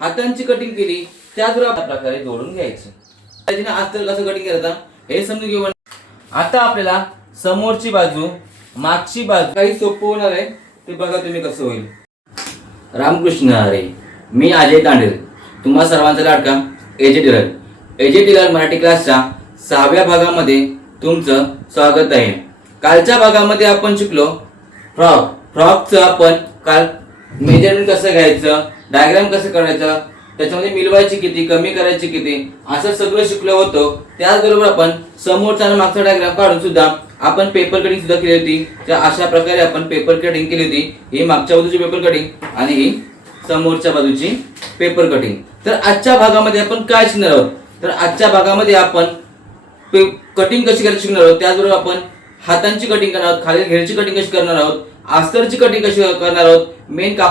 हातांची कटिंग केली त्याचबरोबर प्रकारे जोडून घ्यायचं. त्याच्याने अस्तर कसं कटिंग करायचं हे समजून घेऊ. आता आपल्याला समोरची बाजू मागची बाजू काही सोपं होणार आहे ते बघा तुम्ही कसं होईल. रामकृष्ण हरी. मी अजय तांडेल, तुम्हा सर्वांचा लाडका AJ Taylor. AJ Taylor Marathi क्लासच्या 6व्या भागामध्ये तुमचं स्वागत आहे. कालच्या भागामध्ये आपण शिकलो फ्रॉकचं आपण काल मेजरमेंट कसं घ्यायचं, डायग्राम कसं करायचं, त्याच्यामध्ये मिलवायची किती, कमी करायची किती, असं सगळं शिकलो होतो. त्याचबरोबर आपण समोरचा आणि मागचा डायग्राम काढून सुद्धा आपण पेपर कटिंग सुद्धा केली होती. तर अशा प्रकारे आपण पेपर कटिंग केली होती. ही मागच्या बाजूची पेपर कटिंग आणि ही समोरच्या बाजूची पेपर कटिंग. तर आजच्या भागामध्ये आपण काय शिकणार आहोत, तर आजच्या भागामध्ये आपण कटिंग कशी करायची शिकणार आहोत. त्याचबरोबर आपण हातांची कटिंग करणार आहोत, खाली घेरची कटिंग कशी करणार आहोत, अस्तरची कटिंग कशी करणार आहोत,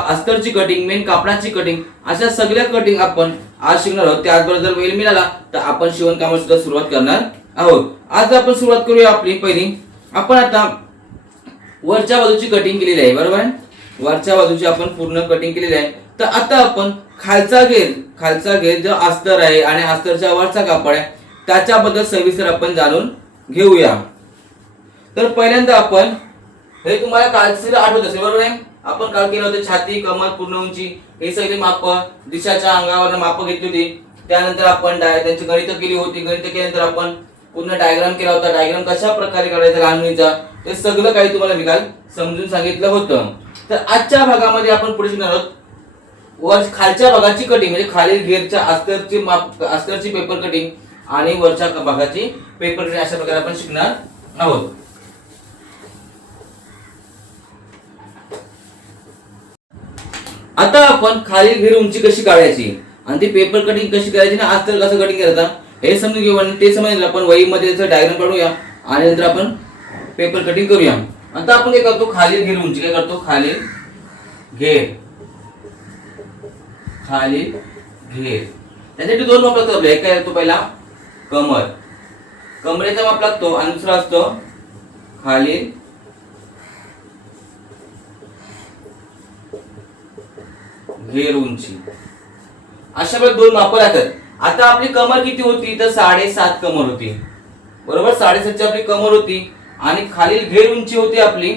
अस्तरची कटिंग, मेन कापडाची कटिंग, अशा सगळ्या कटिंग आपण आज शिकणार आहोत. त्याचबरोबर जर वेळ मिळाला तर आपण शिवणकामाला सुद्धा सुरुवात करणार आहोत. आज आपण सुरुवात करूया आपली पहिली. आपण आता वरच्या बाजूची कटिंग केलेली आहे, बरोबर आहे. वरच्या बाजूची आपण पूर्ण कटिंग केलेली आहे. तर आता आपण खालचा घेर जो अस्तर आहे आणि अस्तरच्या वरचा कापड आहे त्याच्याबद्दल सविस्तर आपण जाणून घेऊया. तर पहिल्यांदा आपण हे तुम्हाला कालचं आठवत असेल, बरोबर आहे. आपण काल केलं होतं छाती, कमर, पूर्ण उंची हे सगळे माप दिशाच्या अंगावर माप घेतली होती. त्यानंतर आपण त्यांची गणित केली होती. गणित केल्यानंतर आपण पूर्ण डायग्राम केला होता. डायग्राम कशा प्रकारे काढायचा लहान मुलीचा ते सगळं काही तुम्हाला मी काल समजून सांगितलं होतं. तर आजच्या भागामध्ये आपण पुढे शिकणार आहोत वर खालच्या भागाची कटिंग, म्हणजे खालील घेरच्या अस्तरची पेपर कटिंग आणि वरच्या भागाची पेपर कटिंग अशा प्रकारे आपण शिकणार आहोत. आता आपण खालील घेर उंची कशी काढायची आणि ती पेपर कटिंग कशी करायची ना अस्तर कसं कटिंग करायचं हे समजून घेऊ. आणि ते समजलं आपण वहीमध्ये त्याचा डायग्राम काढूया आणि नंतर आपण पेपर कटिंग करूया. आता आपण काय करतो, खालील घेर उंची काय करतो, खालील घेर त्यासाठी दोन माप लागतात आपल्याला. एक काय लागतो, पहिला कमरेचा माप लागतो आणि दुसरा असतो खालील घेर उंची. अशा प्रकारे दोन माप लागतात. आता आपली कमर किती होती, तर 7.5 कमर होती, बरोबर. 7.5 आपली कमर होती आणि खालील घेर उंची होती आपली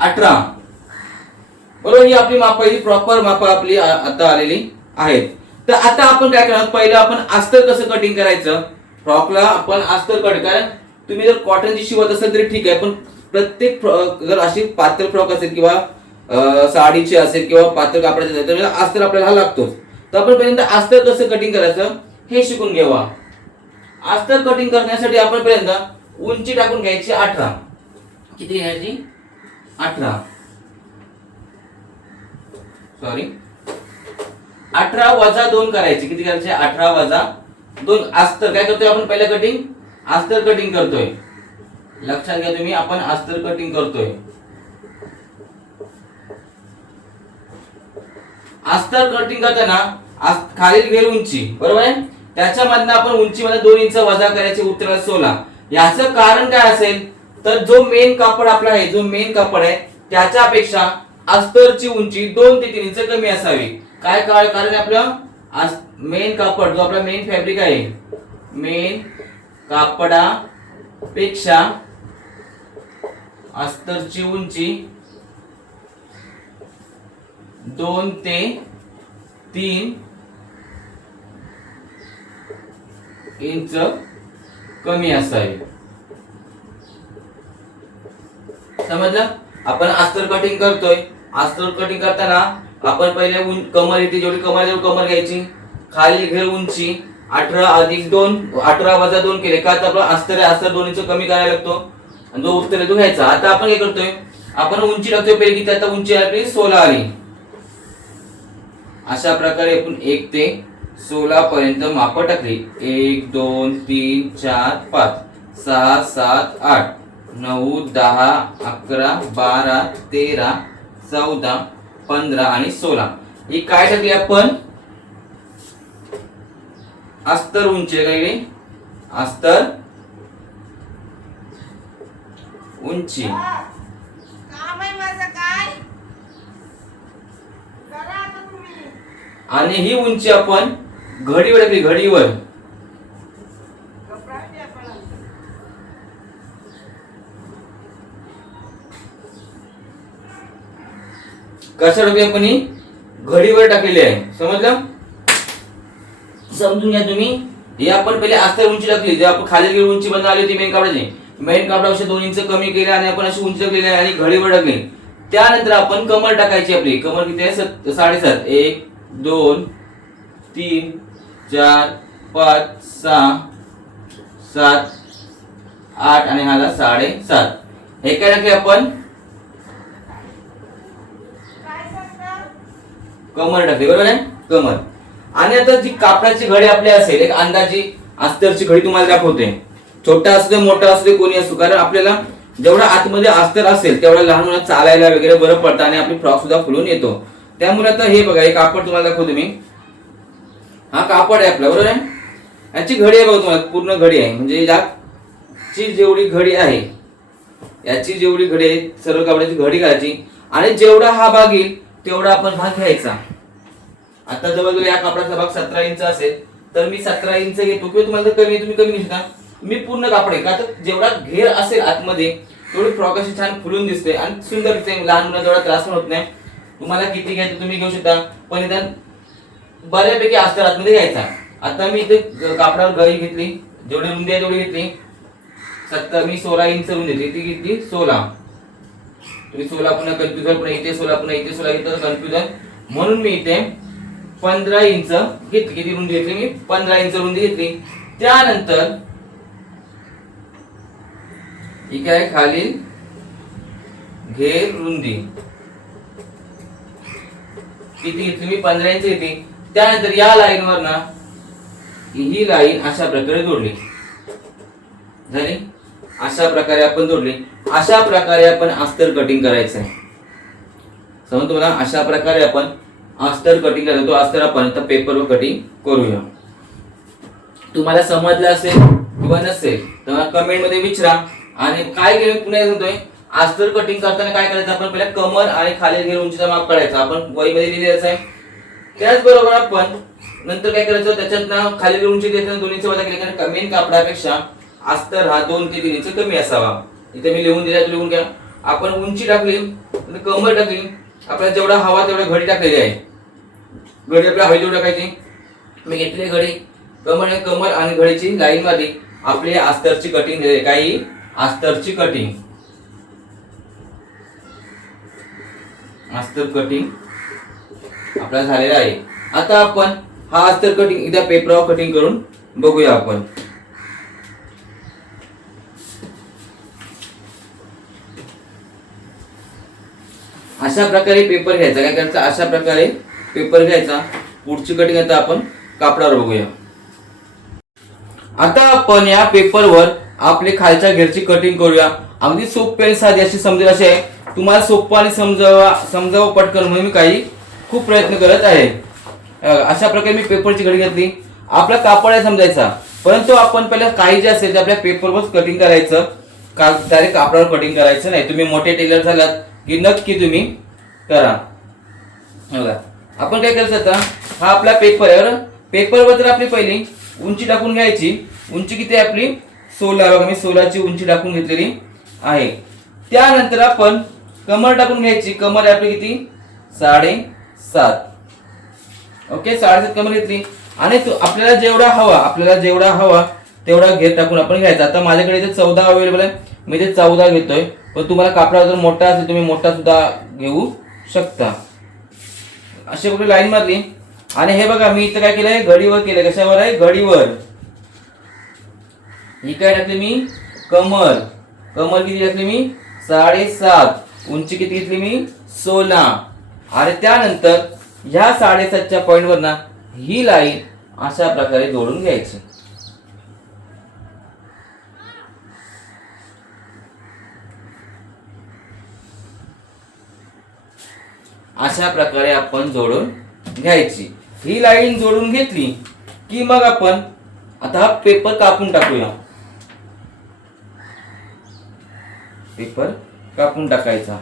18, बरोबर. ही आपली माप, ही प्रॉपर माप आपली आता आलेली आहेत. तर आता आपण काय करणार, पहिलं आपण अस्तर कसं कटिंग करायचं. फ्रॉकला आपण अस्तर कट, कारण तुम्ही जर कॉटनची शिवत असेल तरी ठीक आहे, पण प्रत्येक जर अशी पातळ फ्रॉक असेल किंवा साडीची असेल किंवा पातळ कापडाची असेल तर अस्तर आपल्याला लागतोच. तर आपण पहिल्यांदा अस्तर कसं कटिंग करायचं हे शिकून घेऊया. अस्तर कटिंग करण्यासाठी आपण पहिल्यांदा उंची टाकून घ्यायची 18. किती घ्यायची, 18 वजा 2 करायची. किती करायचे, 18 वजा 2. अस्तर काय करतोय आपण, पहिल्या कटिंग अस्तर कटिंग करतोय. लक्षात घ्या तुम्ही, आपण अस्तर कटिंग करतोय. अस्तर कटिंग करताना खालील घेर उंची, बरोबर आहे, त्याच्यामधनं आपण उंचीमध्ये 2 इंच वजा करायचे, उत्तराला 16. याचं कारण काय असेल, तर जो मेन कापड आपला आहे, जो मेन कापड आहे त्याच्यापेक्षा अस्तरची उंची 2 ते 3 इंच कमी असावी. काय कारण, आपलं मेन कापड जो आपला मेन फॅब्रिक आहे, मेन कापडापेक्षा अस्तरची उंची 2 ते 3 इंच कमी असावी. समजलं. आपण अस्तर कटिंग करतोय. अस्तर कटिंग करताना आपण पहिले कमर येते, जेवढी कमर घ्यायची. खालील घेर उंची 18 अधिक 2, 18 वजा 2 केले का, तर आपला अस्तर आहे, अस्तर 2 इंच कमी करायला लागतो आणि जो उत्तर आहे तो घ्यायचा. आता आपण काय करतोय, आपण उंची टाकतोय पहिले, किती आता उंची आपली 16 आली. अशा प्रकारे आपण 1 ते 16 पर्यंत माप टाकली. 1 2 3 4 5 6 7 8 9 10 11 12 13 14 15 आणि 16. ही काय टाकली आपण, अस्तर उंची. काय अस्तर उंची. आणि ही उंची आपण घडीवर टाकली, घडीवर. कशा टाकली आपण? ही घडीवर टाकलेली आहे. समजलं? समजून घ्या तुम्ही. हे आपण पहिले अस्तर उंची टाकली, जे आपण खाली गेली उंची बनवली होती मेन कापडाची. मेन कापडापेक्षा 2 इंच कमी केले आणि आपण अशी उंची टाकलेली आहे आणि घडीवर टाकली. त्यानंतर आपण कमर टाकायची. आपली कमर किती आहे? 7.5. 1 2 3 4 5 6 7 8 आणि हाला 7.5. हे काय टाकले आपण? कमर टाकली, बरोबर आहे? कमर. आणि आता जी कापडाची घडी आपली असेल, एक अंदाजी अस्तरची घडी तुम्हाला दाखवते. छोटा असू दे मोठा असू दे कोणी असू, कारण आपल्याला जेवढा आतमध्ये अस्तर असेल तेवढा लहान मुलांना चालायला वगैरे बरं पडतं आणि आपली फ्रॉक सुद्धा फुलून येतो. त्यामुळे आता हे बघा, हे कापड तुम्हाला दाखवतो मी. हा कापड आहे आपला, बरोबर आहे? याची घडी आहे बघा, तुम्हाला पूर्ण घडी आहे. म्हणजे याची जेवढी घडी आहे, याची जेवढी घडी आहे सर्व कापडाची घडी करायची आणि जेवढा हा भाग येईल तेवढा आपण भाग घ्यायचा. आता जवळजवळ या कापडाचा भाग 17 इंच असेल तर मी 17 इंच घेतो, किंवा तुम्हाला कमी तुम्ही कमी घेऊ शकता. मी पूर्ण कापड आहे का, तर जेवढा घेर असेल आतमध्ये तेवढी फ्रॉक अशी छान फुलून दिसते आणि सुंदर दिसते. लहान मुलांना जेवढा त्रास पण होत नाही. तुम्हाला किती घ्यायचं तुम्ही घेऊ शकता, पण इथं बऱ्यापैकी अस्तर आतमध्ये घ्यायचा. आता मी इथे कापडावर घडी घेतली, जेवढी रुंदी आहे तेवढी घेतली. मी 16 इंच रुंदी घेतली, ती घेतली 16. तुम्ही 16 पुन्हा कन्फ्युजन, पुन्हा इथे 16 पुन्हा इथे 16 घेतलं तर कन्फ्युजन, म्हणून मी इथे 15 इंच घेतली. किती रुंदी घेतली मी? 15 इंच रुंदी घेतली. त्यानंतर ही काय खाली घेर रुंदी किती घेतली मी? 15 इंच घेतली. त्यानंतर या लाईन वर ना ही लाईन अशा प्रकारे जोडली. झाली? अशा प्रकारे आपण जोडली. अशा प्रकारे आपण अस्तर कटिंग करायचं आहे. समज तुम्हाला अशा प्रकारे आपण अस्तर कटिंग करायचं. तो अस्तर आपण आता पेपरवर कटिंग करूया. तुम्हाला समजलं असेल किंवा नसेल तर कमेंट मध्ये विचारा. आणि काय केलं पुन्हा सांगतोय, अस्तर कटिंग करताना काय करायचं, आपण पहिला कमर आणि खाली घेर उंचीचा माप काढायचा. आपण वहीमध्ये लिहिलेलं आहे. त्याचबरोबर आपण नंतर काय करायचं, त्याच्यात खाली घेर उंची देताना 2 इंच वजा केले, कारण मेन कापडापेक्षा अस्तर हा 2 ते 3 इंच कमी असावा. इथे मी लिहून दिला, लिहून घ्या. आपण उंची टाकली, कमर टाकली, आपल्याला जेवढा हवा तेवढा घडी टाकलेली आहे. घडी आपल्या हवी तेवढी टाकायची. मी घेतली घडी, कमर आणि घडीची लाईन मारली. आपली अस्तरची कटिंग झाली. काही अस्तरची कटिंग, अस्तर कटिंग आपला झालेला आहे. आता आपण हा अस्तर कटिंग एकदा पेपरवर कटिंग करून बघूया आपण. अशा प्रकारे पेपर घ्यायचा. काय करायचं, अशा प्रकारे पेपर घ्यायचा. पुढची कटिंग आता आपण कापडावर बघूया. आता आपण या पेपरवर आपले खालच्या घेरची कटिंग करूया. अगदी सोपी आणि साधी अशी समजेल अशी आहे. तुम्हाला सोपं आणि समजावं पटकन म्हणून मी काही खूप प्रयत्न करत आहे. अशा प्रकारे मी पेपरची घडी घेतली. आपला कापड आहे समजायचा, परंतु आपण पहिला काही जे असेल ते आपल्या पेपरवर कटिंग करायचं. डायरेक्ट कापडावर कटिंग करायचं नाही. तुम्ही मोठे टेलर झालात की नक्की तुम्ही करा. बघा आपण काय करायचं, आता हा आपला पेपर आहे. पेपरवर तर आपली पहिली उंची टाकून घ्यायची. उंची किती आहे आपली? 16. बघा मी 16 ची उंची टाकून घेतलेली आहे. त्यानंतर आपण कमर टाकून घ्यायची. कमर आहे आपली किती? 7.5. ओके, 7.5 कमर घेतली. आणि आपल्याला जेवढा हवा तेवढा घेर टाकून आपण घ्यायचा. आता माझ्याकडे इथे 14 अवेलेबल आहे, मी इथे 14 घेतोय. पण तुम्हाला कापडा जर मोठा असेल तुम्ही मोठा सुद्धा घेऊ शकता. अशी कुठे लाईन मारली. आणि हे बघा मी इथं काय केलंय, घडीवर केलंय. कशावर आहे? घडीवर. ही काय टाकली मी? कमर. कमर किती टाकली मी? 7.5. उंची किती घेतली मी? 16. आणि त्यानंतर ह्या 7.5च्या पॉइंट वर ना ही लाईन अशा प्रकारे जोडून घ्यायची. अशा प्रकारे आपण जोडून घ्यायची. ही लाईन जोडून घेतली की मग आपण आता हा पेपर कापून टाकूया. पेपर कापून टाकायचा.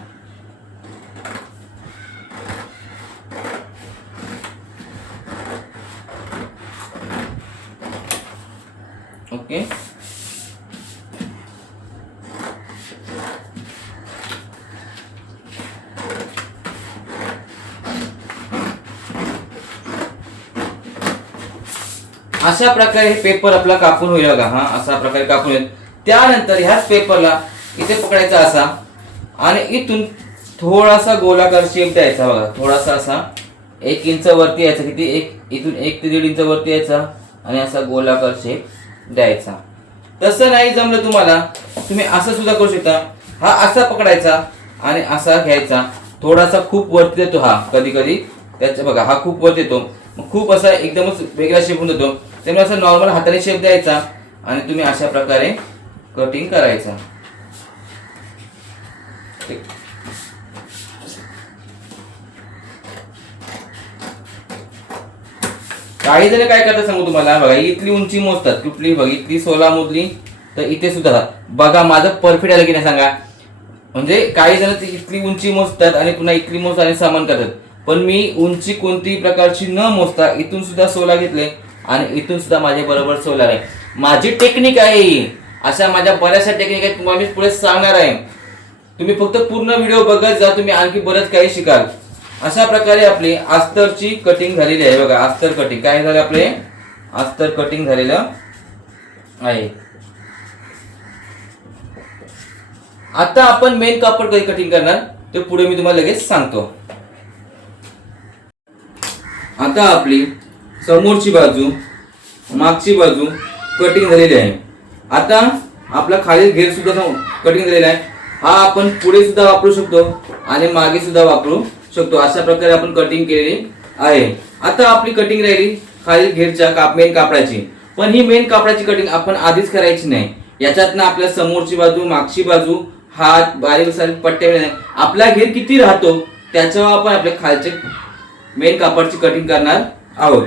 ओके. अशा प्रकारे हे पेपर आपला कापून होईल बघा. हा अशा प्रकारे कापून होईल. त्यानंतर ह्याच पेपरला इथे पकडायचा असा आणि इथून थोडासा गोलाकार शेप द्यायचा बघा. थोडासा असा 1 इंच वरती यायचा. किती? इथून 1 ते 1.5 इंच वरती यायचा आणि असा गोलाकार शेप द्यायचा. तसं नाही जमलं तुम्हाला, तुम्ही असं सुद्धा करू शकता. हा असा पकडायचा आणि असा घ्यायचा. थोडासा खूप वरती येतो हा कधी कधी. त्याच्या बघा हा खूप वरती येतो. खूप असा एकदमच वेगळा शेप होऊन जातो. त्यामुळे असा नॉर्मल हाताने शेप द्यायचा आणि तुम्ही अशा प्रकारे कटिंग करायचा. काही जण काय करतात सांगू तुम्हाला. बघा इथली उंची मोजतात. कुठली बघा इथली 16 मोजली तर इथे सुद्धा बघा माझं परफेक्ट आलं की नाही सांगा. म्हणजे काही जण इथली उंची मोजतात आणि पुन्हा इथली मोजतात आणि समान करतात. पण मी उंची कोणतीही प्रकारची न मोजता इथून सुद्धा 16 घेतले आणि इथून सुद्धा माझ्या बरोबर 16 आहे. माझी टेक्निक आहे ही. अशा माझ्या बऱ्याचशा टेक्निक आहेत, तुम्हाला मी पुढे सांगणार आहे. तुम्ही फक्त पूर्ण व्हिडिओ बघत जा, तुम्ही आणखी बरंच काही शिकाल. अशा प्रकारे आपली अस्तरची कटिंग झालेली आहे बघा. अस्तर कटिंग काय झालं आपले अस्तर कटिंग झालेलं आहे. आता आपण मेन कापड कधी कटिंग करणार ते पुढे मी तुम्हाला लगेच सांगतो. आता आपली समोरची बाजू मागची बाजू कटिंग झालेली आहे. आता आपला खाली घेर सुद्धा कटिंग झालेला आहे. हा आपण पुढे सुद्धा वापरू शकतो आणि मागे सुद्धा वापरू शकतो. अशा प्रकारे आपण कटिंग केलेली आहे. आता आपली कटिंग राहिली खाली घेरच्या मेन कापडाची. पण ही मेन कापडाची कटिंग आपण आधीच करायची नाही. याच्यातनं आपल्या समोरची बाजू मागची बाजू हात बारीक सारीक पट्ट्या आपला घेर किती राहतो त्याच्यावर आपण आपल्या खालचे मेन कापडाची कटिंग करणार आहोत.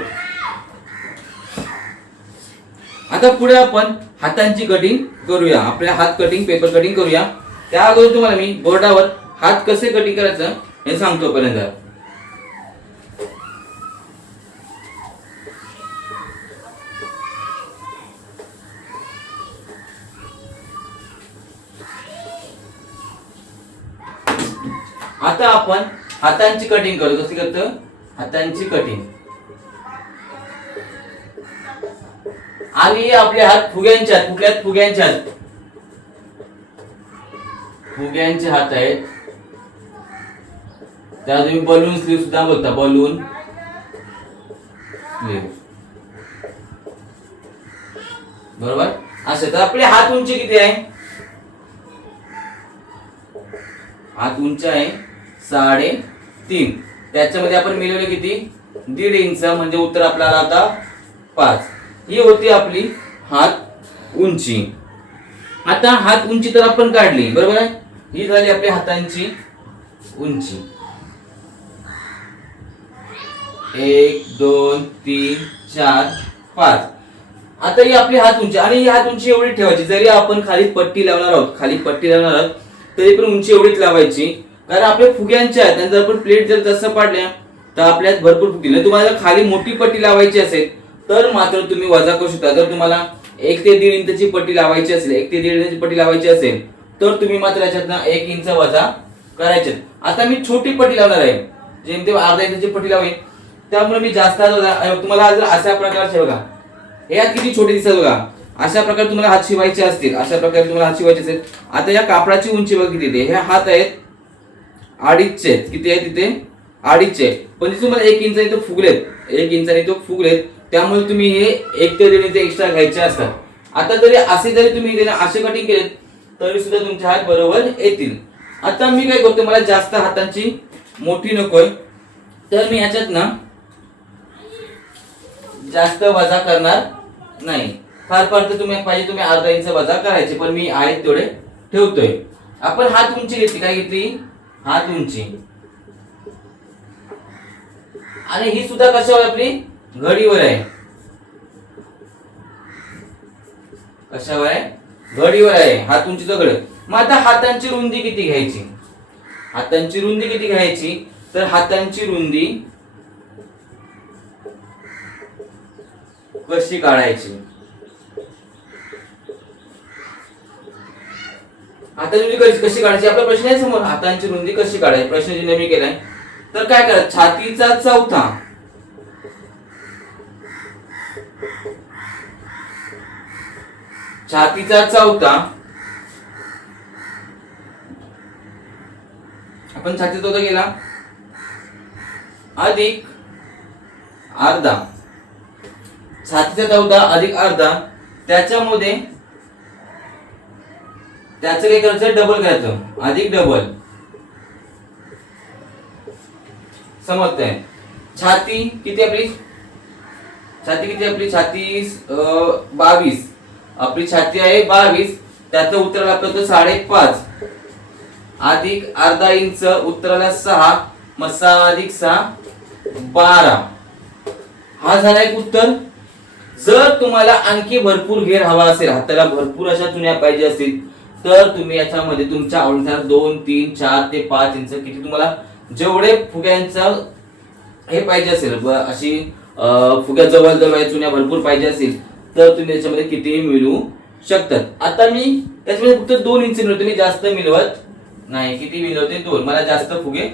आता पुढे आपण हातांची कटिंग करूया. आपल्या हात कटिंग पेपर कटिंग करूया. त्या अगोदर तुम्हाला मी बोर्डावर हात कसे कटिंग करायचं हे सांगतो पर्यंत. आता आपण हातांची कटिंग करू. कशी करतो हातांची कटिंग. आणि आपले हात फुग्यांचे आहेत. कुठल्या फुग्यांचे आहेत? फुग्यांचे हात आहेत. त्याला तुम्ही बलून स्लीव सुद्धा बोलता. बलून स्लीव बरोबर. असे तर आपले हात उंची किती आहे? हात उंची आहे 3.5. त्याच्यामध्ये आपण मिळवले किती? 1.5 इंच. म्हणजे उत्तर आपला आला होता 5. ही होती आपली हात उंची. आता हात उंची तर आपण काढली बरोबर आहे. ही झाली आपल्या हातांची उंची. 1 2 3 4 5. आता ही आपली हात उंची आणि ही हात उंची एवढी ठेवायची. जरी आपण खाली पट्टी लावणार आहोत तरी पण उंची एवढीच लावायची. कारण आपल्या फुग्यांच्या आहेत. जर आपण प्लेट जर तसं पाडल्या तर आपल्यात भरपूर फुगतील. तुम्हाला खाली मोठी पट्टी लावायची असेल तर मात्र तुम्ही वजा करू शकता. जर तुम्हाला 1 ते 1.5 इंचची पट्टी लावायची असेल 1 ते 1.5 इंचची पट्टी लावायची असेल तर तुम्ही मात्र याच्यातनं 1 इंच वजा करायचे. आता मी छोटी पट्टी लावणार आहे. जेमतेम अर्धा इंचची पट्टी लावेन. त्यामुळे मी जास्त तुम्हाला जर अशा प्रकारचे बघा हे हात किती छोटे दिसतात बघा. अशा प्रकारे तुम्हाला हात शिवायचे असतील. अशा प्रकारे तुम्हाला हात शिवायचे असेल. आता या कापडाची उंची बघ किती आहे. हे हात आहेत 2.5 किती आहे तिथे 2.5. पण तुम्हाला 1 इंच इथं फुगलेत. 1 इंचाने तो फुगलेत. त्यामुळे तुम्ही हे 1 ते 1.5 इंच एक्स्ट्रा घ्यायचे असतात. आता जरी तुम्ही असे कटिंग केलेत तरी सुद्धा तुमचे हात बरोबर येतील. आता मी काय करतो मला जास्त हातांची मोठी नकोय तर मी ह्याच्यात ना जास्त वजा करणार नाही. फार तर तुम्ही अर्धा इंच वजा करायचे. पण मी आहे तेवढे ठेवतोय. आपण हात उंची घेतली. काय घेतली? हात उंची. आणि ही सुद्धा कशावर आपली घडीवर आहे. कशावर आहे? घडीवर आहे. हात उंचीचं घड. मग आता हातांची रुंदी किती घ्यायची? हातांची रुंदी किती घ्यायची? तर हातांची रुंदी कशी काढायची? हाताची रुंदी कशी काढायची आपला प्रश्न आहे समोर. हातांची रुंदी कशी काढायची प्रश्न जिने मी केलाय. तर काय करा, छातीचा चौथा आपण छातीचा चौथा केला अधिक अर्धा, छातीचा चौथा अधिक अर्धा, त्याच्यामध्ये त्याचं काय करायचं डबल करायचं, अधिक डबल. समजतंय. छाती किती आपली, छाती 22, आपली छाती आहे 22, त्याचं उत्तराला आपलं होतं 5.5 अधिक अर्धा इंच, उत्तराला 6, मग 6 अधिक 6 12. हा झाला एक उत्तर. जर तुम्हाला आणखी भरपूर घेर हवा असेल, हाताला भरपूर अशा चुन्या पाहिजे असतील, तर तुम्ही याच्यामध्ये तुमच्या आवडीनुसार 2, 3, 4 ते 5 इंच किती तुम्हाला जेवढे फुग्यांचा हे पाहिजे असेल, अशी फुग्या जवळ चुन्या भरपूर पाहिजे असेल, तर तुम्ही त्याच्यामध्ये कितीही मिळवू शकतात. आता मी त्याच्यामध्ये फक्त 2 इंच मिळवतो, मी जास्त मिळवत नाही. किती मिळवते 2. मला जास्त फुगे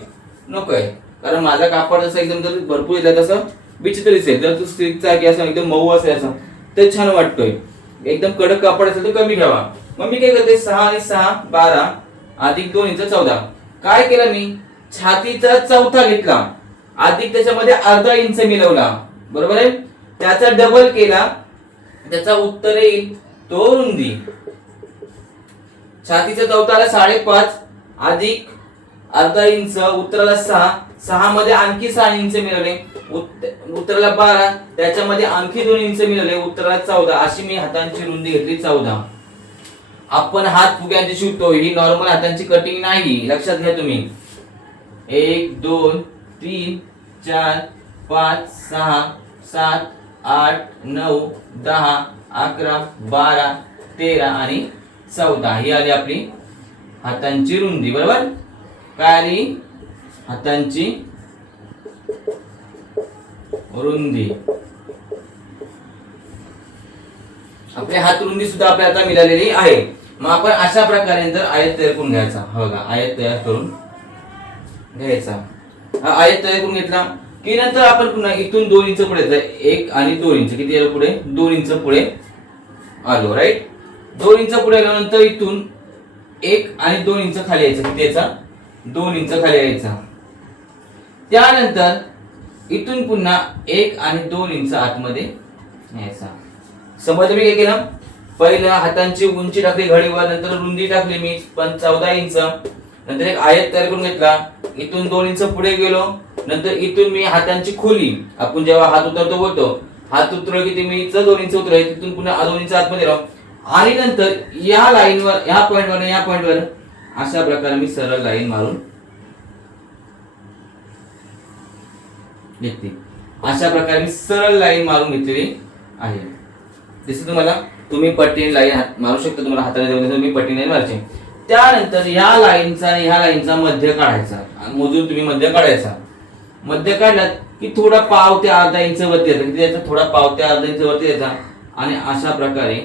नको आहे, कारण माझा कापड असं एकदम जर भरपूर येतात तसं विचित्र दिसेल. जर तो सिल्कचा की असं एकदम मऊ असेल असं तर छान वाटतोय. एकदम कडक कापड असेल तर कमी घ्यावा. मग मी काय करते 6 आणि 6 12 अधिक 2 इंच 14. काय केलं मी, छातीचा चौथा घेतला अधिक त्याच्यामध्ये अर्धा इंच मिळवला, बरोबर आहे. त्याचा डबल केला, त्याचा उत्तर येईल तो रुंदी. छातीचा चौथाला 5.5 अधिक अर्धा इंच, उत्तराला 6, 6 मध्ये आणखी 6 इंच मिळवले, उत्तराला 12, त्याच्यामध्ये आणखी 2 इंच मिळवले, उत्तराला 14. अशी मी हातांची रुंदी घेतली 14. आपण हात फुग्यांची शिवतो, ही नॉर्मल हातांची कटिंग नाही, लक्षात घ्या तुम्ही. 1 2 3 4 5 6 7 8 9 10 11 12 13 आणि 14 ही आली आपली हातांची रुंदी, बरोबर. काय आली, हातांची रुंदी. आपली हात रुंदी सुद्धा आपल्या आता मिळालेली आहे. मग आपण अशा प्रकारे जर आयत तयार करून घ्यायचा, बघा आयत तयार करून घ्यायचा. हा आयत तयार करून घेतला की नंतर आपण पुन्हा इथून 2 इंच पुढे जायचं, 1 आणि 2 इंच किती आलो पुढे, 2 इंच पुढे आलो, राईट. 2 इंच पुढे आल्यानंतर इथून 1 आणि 2 इंच खाली यायचं, किती यायचा 2 इंच खाली यायचा. त्यानंतर इथून पुन्हा 1 आणि 2 इंच आतमध्ये यायचा. समज मी काय केलं, पहिलं हातांची उंची टाकली घडीवर, नंतर रुंदी टाकली मी 14 इंच, नंतर एक आयत तयार करून घेतला, इथून 2 इंच पुढे गेलो, नंतर इथून मी हातांची खोली, आपण जेव्हा हात उतरतो बोलतो, हात उतरलो की मी 2 इंच उतरायचं, तिथून पुन्हा 2 इंच आतमध्ये राहू, आणि नंतर या लाईनवर, या पॉइंटवर अशा प्रकारे मी सरळ लाईन मारून घेतली. अशा प्रकारे मी सरळ लाईन मारून घेतलेली आहे. दिसतं तुम्हाला, तुम्ही पट्टी लाईन मारू शकता, तुम्हाला हाताने तुम्ही पट्टी लाईन मारायची. त्यानंतर या लाईनचा आणि ह्या लाईनचा मध्य काढायचा, मोजून तुम्ही मध्य काढायचा. मध्य काढलात की थोडा पाव ते अर्धा इंच वरती यायचा, किती यायचा, थोडा पाव ते अर्धा इंच वरती यायचा, आणि अशा प्रकारे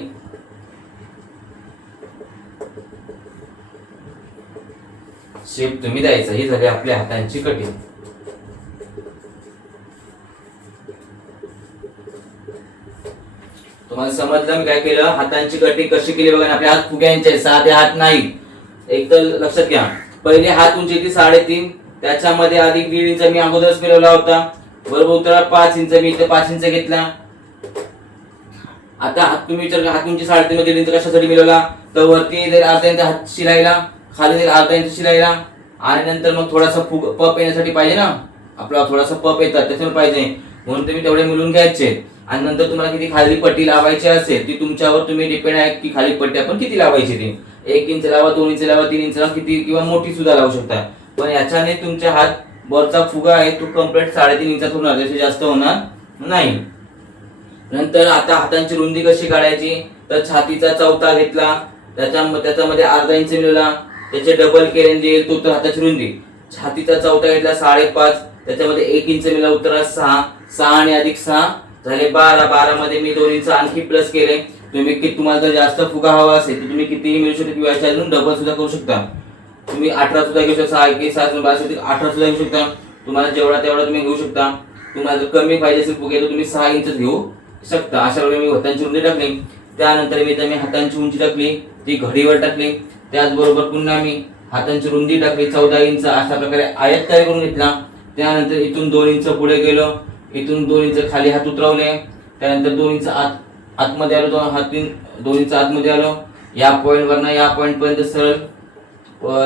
शेप तुम्ही द्यायचा. ही झाली आपल्या हातांची कटिंग. तुम्हाला समजलं मी काय केलं, हातांची कटिंग कशी केली बघा. आपले हात फुग्यांचे, साधे हात नाही. एक तर लक्षात घ्या, पहिले हात उंची ती 3.5, त्याच्यामध्ये अधिक 1.5 इंच मी अगोदरच मिळवला होता, बरोबर. उत्तरा 5 इंच मी इथे 5 इंच घेतला. आता हात तुम्ही विचार, हात उंची 3.5 मध्ये 1.5 इंच कशासाठी मिळवला, तर वरती जाईल अर्धा इंच हात शिलायला, खाली जाईल अर्धा इंच शिलायला, आणि नंतर मग थोडासा पप येण्यासाठी पाहिजे ना, आपला थोडासा पप येतात त्याच्यावर पाहिजे, म्हणून तुम्ही तेवढे मिळून घ्यायचे. आणि नंतर तुम्हाला किती खाली पट्टी लावायची असेल ती तुमच्यावर तुम्ही डिपेंड आहे की खाली पट्टी आपण किती लावायची, ती 1 इंच लावा, 2 इंच लावा, 3 इंच लावा, किती किंवा मोठी सुद्धा लावू शकता. पण याच्याने तुमच्या हात वरचा फुगा आहे तो कम्प्लीट 3.5 इंचात होणार, त्याचे जास्त होणार नाही. नंतर आता हातांची रुंदी कशी काढायची, तर छातीचा चौथा घेतला, त्याच्यामध्ये अर्धा इंच मिळवला, त्याचे डबल केले येईल तो तर हाताची रुंदी. छातीचा चौथा घेतला 5.5, त्याच्यामध्ये 1 इंच मिळवला, उत्तरात 6, 6 आणि अधिक 6 झाले 12, 12 मध्ये मी 2 इंच आणखी प्लस केले, तुम्हाला जर जास्त फुगा हवा असेल तर तुम्ही कितीही मिळू शकता किंवा याच्या अजून डबल सुद्धा करू शकता. तुम्ही 18 सुद्धा घेऊ शकता, 6 की 7 12 18 सुद्धा घेऊ शकता. तुम्हाला जेवढा तेवढा तुम्ही घेऊ शकता. तुम्हाला जर कमी पाहिजे असेल फुगे तर तुम्ही 6 इंच घेऊ शकता. अशा प्रकारे मी हातांची रुंदी टाकली. त्यानंतर मी हातांची उंची टाकली, ती घडीवर टाकली. त्याचबरोबर पुन्हा मी हातांची रुंदी टाकली 14 इंच. अशा प्रकारे आयत तयार करून घेतला. त्यानंतर इथून 2 इंच पुढे गेलो, इथून 2 इंच खाली हात उतरवले. त्यानंतर 2 इंच आतमध्ये आलो, 2 इंच आतमध्ये आलो. या पॉइंट वरनं या पॉइंट पर्यंत सरळ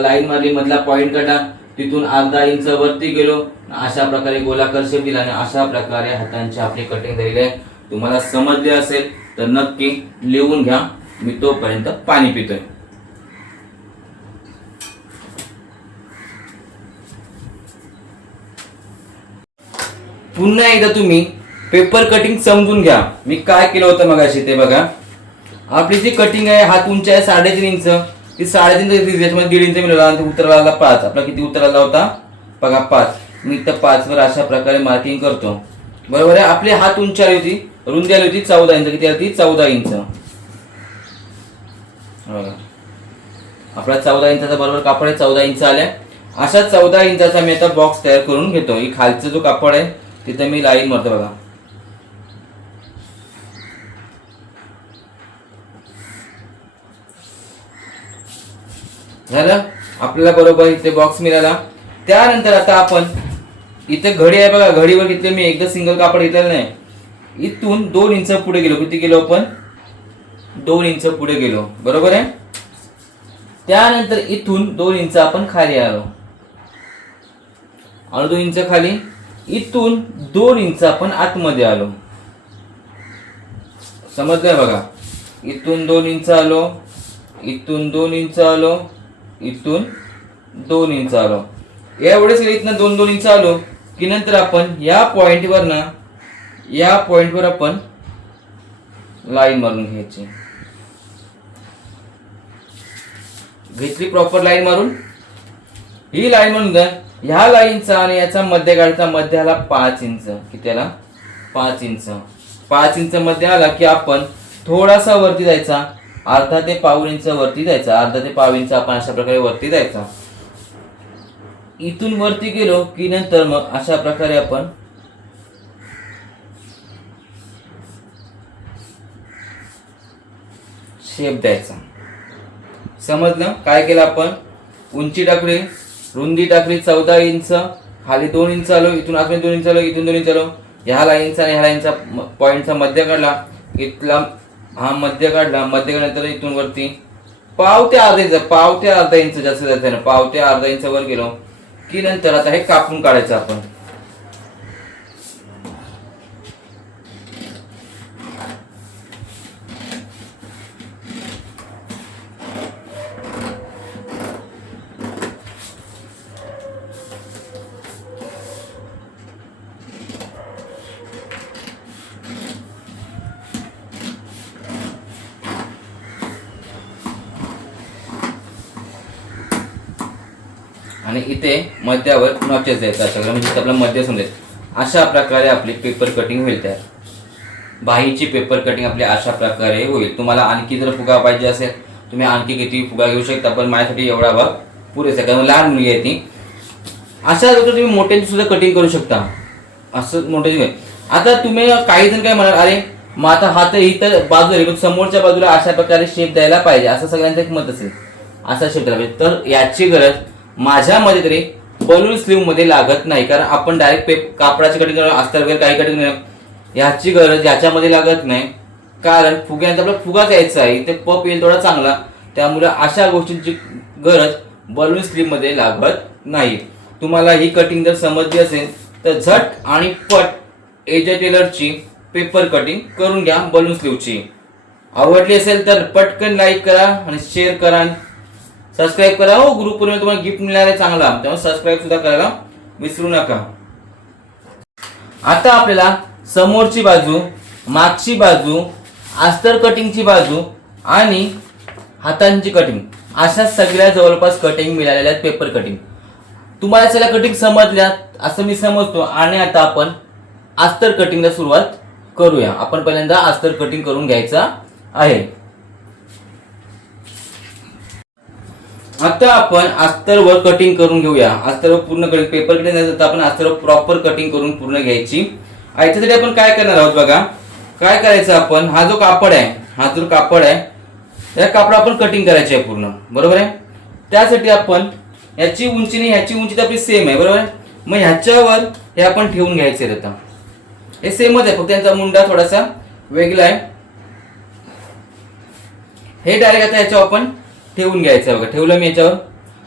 लाईन मारली, मधला पॉइंट काढला. तिथून अर्धा इंच वरती गेलो. अशा प्रकारे गोलाकार शेप दिला आणि अशा प्रकारे हातांची आपली कटिंग झालेली आहे. तुम्हाला समजले असेल तर नक्की लिहून घ्या. मी तोपर्यंत पाणी पितोय. पुन्हा एकदा तुम्ही पेपर कटिंग समजून घ्या. मी काय केलं होतं मगाशी ते बघा. आपली जी कटिंग आहे, हात उंची आहे 3.5 इंच. ती 3.5 इंच त्याच्यामध्ये 1.5 इंच मिळवला आणि उत्तर आला 5. आपला किती उत्तर आला होता बघा 5. मी तर 5 वर अशा प्रकारे मार्किंग करतो. बरोबर आहे. आपली हात उंची आली होती, रुंदी आली होती 14 इंच. किती आली होती 14 इंच. आपला 14 इंचाचा बरोबर कापड आहे, 14 इंच आल्या. अशा 14 इंचाचा मी आता बॉक्स तयार करून घेतो. ही खालचा जो कापड आहे तिथे मी लाईन मारतो बघा. झालं आपल्याला बरोबर इथे बॉक्स मिळाला. त्यानंतर आता आपण इथे घडी आहे बघा, घडीवर घेतले मी, एकदा सिंगल कापड घेतलेलं नाही. इथून 2 इंच पुढे गेलो. किती गेलो आपण 2 इंच पुढे गेलो. बरोबर आहे. त्यानंतर इथून 2 इंच आपण खाली आलो. 2 इंच खाली. इथून 2 इंच आपण आतमध्ये आलो. समजलंय बघा. इथून 2 इंच आलो, इथून 2 इंच आलो, इथून 2 इंच आलो. एवढेच इथनं 2-2 इंच आलो की नंतर आपण या पॉइंटवर आपण लाईन मारून घ्यायची. घेतली प्रॉपर लाईन मारून. ही लाईन म्हणून द्या. ह्या लाईनचा आणि याचा मध्य काढायचा. मध्य आला 5 इंच. किती आला 5 इंच. 5 इंच मध्ये आला की आपण थोडासा वरती जायचा, अर्धा ते पाऊण इंच वरती जायचा. अर्धा ते पाव इंच आपण अशा प्रकारे वरती जायचा. इथून वरती गेलो की नंतर मग अशा प्रकारे आपण शेप द्यायचा. समजलं काय केलं आपण. उंची टाकली, रुंदी टाकली 14 इंच, खाली 2 इंच आलो, इथून आतमध्ये 2 इंच आलो, इथून 2 इंच आलो. ह्या लाईनचा आणि ह्या लाईनचा पॉइंटचा मध्य काढला. इथला हा मध्य काढला. मध्य काढल्यानंतर इथून वरती पाव ते अर्धा इंच जास्त जायचं ना, पाव ते अर्धा इंच वर गेलो की नंतर आता हे कापून काढायचं आपण. आणि इथे मध्यावर नॉचेस द्यायचा अशा म्हणजे आपला मध्य समजेल. अशा प्रकारे आपली पेपर कटिंग होईल. तयार बाहीची पेपर कटिंग आपली अशा प्रकारे होईल. तुम्हाला आणखी जर फुगा पाहिजे असेल तुम्ही आणखी किती फुगा घेऊ शकता, पण माझ्यासाठी एवढा भाग पुरेसा आहे कारण लहान मुलगी आहे ती. अशा प्रकारे तुम्ही मोठ्यांची सुद्धा कटिंग करू शकता. असं मोठे. आता तुम्ही काही जण काय म्हणाल, अरे मग आता हात इथं बाजू समोरच्या बाजूला अशा प्रकारे शेप द्यायला पाहिजे असं सगळ्यांचं एक मत असेल. असा शेप द्यायला पाहिजे. तर याची गरज माझ्या मध्ये तरी बलून स्लीव मध्ये लागत नाही. कारण आपण डायरेक्ट कापडाची कटिंग अस्तर वगैरे काही कटिंग याची गरज याच्यामध्ये लागत नाही. कारण फुग्यांचा आपला फुगाच यायचा आहे, इथे पप येईल थोडा चांगला. त्यामुळे अशा गोष्टींची गरज बलून स्लीव मध्ये लागत नाही. तुम्हाला ही कटिंग जर समजली असेल तर झट आणि पट एजे टेलरची पेपर कटिंग करून घ्या बलून स्लीवची. आवडली असेल तर पटकन लाईक करा आणि शेअर करा, सबस्क्राईब करा. हो ग्रुपवर तुम्हाला गिफ्ट मिळणार आहे चांगला, त्यामुळे सबस्क्राईब सुद्धा करायला विसरू नका. आता आपल्याला समोरची बाजू, मागची बाजू, अस्तर कटिंगची बाजू आणि हातांची कटिंग अशा सगळ्या जवळपास कटिंग मिळालेल्या आहेत पेपर कटिंग. तुम्हाला सगळ्या कटिंग समजल्या असं मी समजतो. आणि आता आपण अस्तर कटिंगला सुरुवात करूया. आपण पहिल्यांदा अस्तर कटिंग करून घ्यायचा आहे. आता आपण अस्तरवर कटिंग करून घेऊया. अस्तरवर पूर्ण पेपर कटिंग नाही तर आपण अस्तरवर प्रॉपर कटिंग करून पूर्ण घ्यायची. याच्यासाठी आपण काय करणार आहोत बघा. काय करायचं आपण, हा जो कापड आहे या कापड आपण कटिंग करायची आहे पूर्ण, बरोबर आहे. त्यासाठी आपण याची उंची नाही, ह्याची उंची तर आपली सेम आहे, बरोबर आहे. मग ह्याच्यावर हे आपण ठेवून घ्यायचे. आता हे सेमच आहे, फक्त त्यांचा मुंडा थोडासा वेगळा आहे. हे डायरेक्ट आता ह्याच्यावर आपण ठेवून घ्यायचं. बघा ठेवलं मी याच्यावर,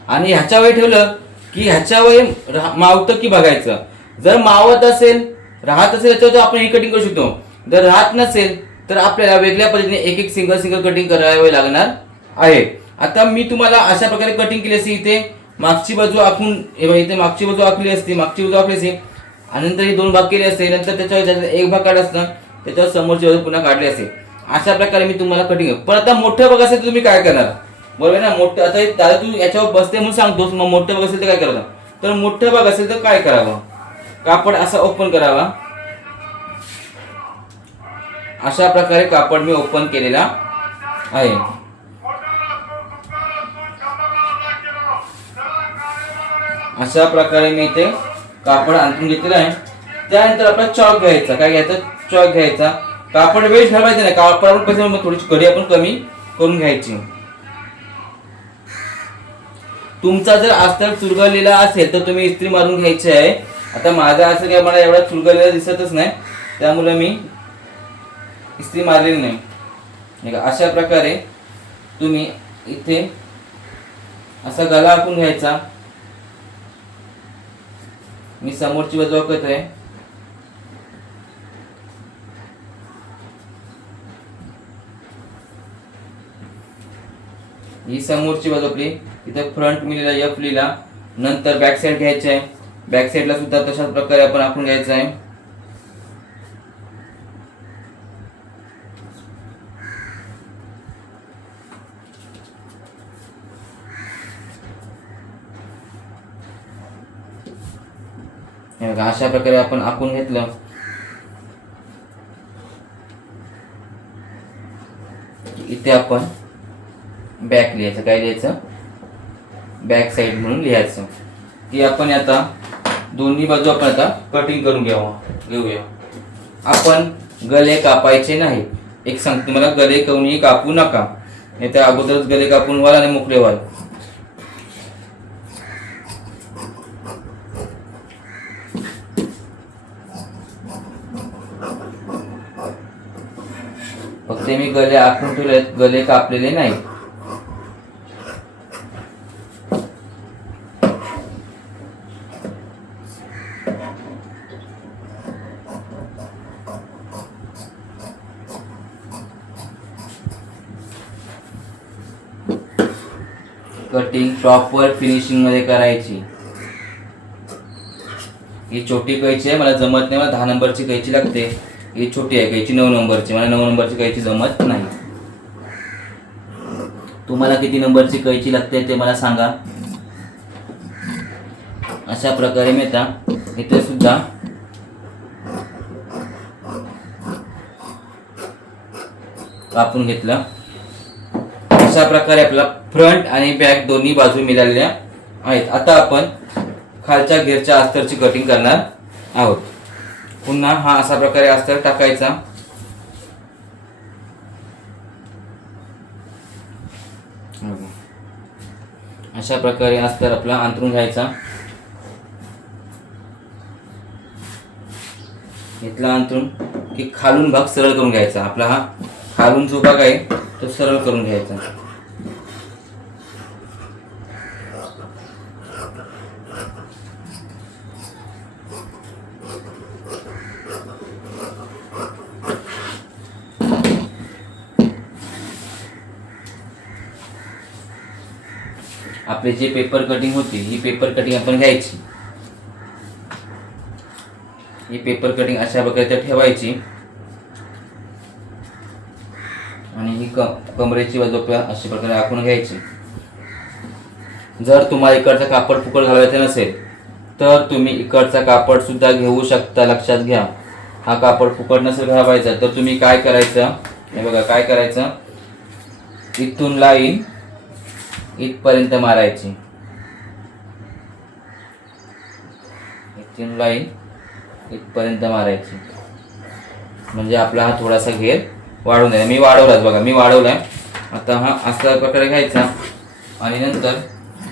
आणि ह्याच्यावर ठेवलं की ह्याच्यावर मावतं की बघायचं. जर मावत असेल, राहत असेल याच्यावर आपण ही कटिंग करू शकतो. जर राहत नसेल तर आपल्याला वेगळ्या पद्धतीने एक सिंगल कटिंग करावे लागणार आहे. आता मी तुम्हाला अशा प्रकारे कटिंग केली असती. इथे मागची बाजू आखून, इथे मागची बाजू आखली असती, आणि नंतर हे 2 भाग केले असते. नंतर त्याच्यावर एक भाग काढला असता, त्याच्यावर समोरची बाजू पुन्हा काढली असते. अशा प्रकारे मी तुम्हाला कटिंग. पण आता मोठं भाग असेल तर तुम्ही काय करणार, बरोबर ना. मोठं आता दादा तू याच्यावर बसते म्हणून सांगतोस, मग मोठं भाग असेल तर काय करायचं. तर मोठं भाग असेल तर काय करावं, कापड असा ओपन करावा. अशा प्रकारे कापड मी ओपन केलेला आहे. अशा प्रकारे मी इथे कापड आणून घेतलेलं आहे. त्यानंतर आपला चॉक घ्यायचा. काय घ्यायचं, चॉक घ्यायचा. कापड वेळ ठरवायचं नाही, कापड आपण कसं थोडीशी घडी आपण कमी करून घ्यायची. तुमचा जर अस्तर चुरगळलेला असेल तर तुम्ही इस्त्री मारून घ्यायची आहे. आता माझा असं काय मला एवढा चुरगळलेला दिसतच नाही, त्यामुळे मी इस्त्री मारलेली नाही. अशा प्रकारे तुम्ही इथे असा गला आखून घ्यायचा. मी समोरची बाजू आखत आहे. ही समोरची बाजू आपली. इथे फ्रंट मी लिहिला, F लिहिला. नंतर बॅक साइड घ्यायची आहे. बॅक साइडला सुद्धा तशाच प्रकारे आपण आखून घ्यायचं आहे. अशा प्रकारे आपण आखून घेतलं. इथे आपण बॅक लिहायचं. काय लिहायचं, बॅक साइड म्हणून लिहायचं. की आपण आता दोन्ही बाजू आपण आता कटिंग करून घेऊया. आपण गले कापायचे नाही. एक सांगतो तुम्हाला, गले कोणीही कापू नका, नाही त्या अगोदरच गले कापून व्हाल आणि मोकळे व्हाल. फक्त मी गले आखून ठेवलेत, गले कापलेले नाही. कटिंग प्रॉपर फिनिशिंग मध्ये करायची. ही छोटी कैची आहे, मला जमत नाही. मला 10 नंबरची कैची लागते. ही छोटी आहे कैची, 9 नंबरची. मला 9 नंबरची कैची जमत नाही. तुम्हाला किती नंबरची कैची लागते ते मला सांगा. अशा प्रकारे मी आता इथे सुद्धा कापून घेतलं. अशा प्रकारे आपला फ्रंट आणि बॅक दोन्ही बाजू मिळालेल्या आहेत. आता आपण खालच्या घेरच्या अस्तरची कटिंग करणार आहोत. पुन्हा हा अशा प्रकारे अस्तर टाकायचा. अशा प्रकारे अस्तर आपला अंतरून घ्यायचा. इथला अंतरून की खालून भाग सरळ करून घ्यायचा. आपला हा खालून जो भाग आहे तो सरळ करून घ्यायचा. आपली जी पेपर कटिंग होती ही पेपर कटिंग आपण घ्यायची. ही पेपर कटिंग अशा प्रकारे ठेवायची आणि ही कमरेची बाजू अशा प्रकारे आखून घ्यायची. जर तुम्हाला इकडचा कापड फुकट घालवायचा नसेल तर तुम्ही इकडचा कापड सुद्धा घेऊ शकता. लक्षात घ्या, हा कापड फुकट नसेल घालवायचा तर तुम्ही काय करायचं, हे बघा काय करायचं, इथून लाईन इथपर्यंत मारायची, इथून लाईन इथपर्यंत मारायची, म्हणजे आपला हा थोडासा घेर वाढून द्यायचा. मी वाढवलाच बघा, मी वाढवलाय. आता हा अशा प्रकारे घ्यायचा आणि नंतर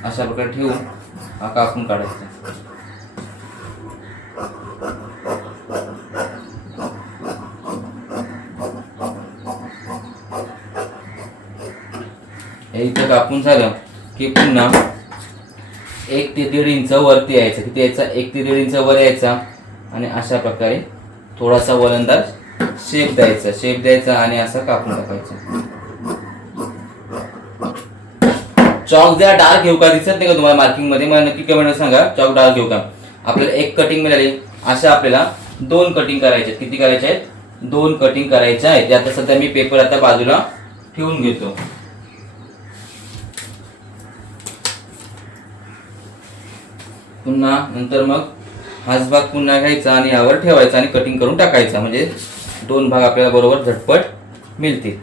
अशा प्रकारे ठेवून हा कापून काढायचा. हे इथं कापून झालं की पुन्हा 1 ते 1.5 इंच वरती यायचं. किती यायचा? 1 ते 1.5 इंच वर यायचा आणि अशा प्रकारे थोडासा वलंदाज शेप द्यायचा आणि असा कापून टाकायचा. चॉक द्या डार्क घेऊ का, दिसत नाही का तुम्हाला मार्किंग मध्ये? मला नक्की कमेंट सांगा, चॉक डार्क घेऊ का. आपल्याला 1 कटिंग मिळाली, अशा आपल्याला 2 कटिंग करायचे. किती करायचे आहेत? 2 कटिंग करायचे आहेत. आता सध्या मी पेपर आता बाजूला ठेवून घेतो. पुन्हा नंतर मग हाच भाग पुन्हा घ्यायचा आणि यावर ठेवायचा आणि कटिंग करून टाकायचा, म्हणजे 2 भाग आपल्याला बरोबर झटपट मिळतील.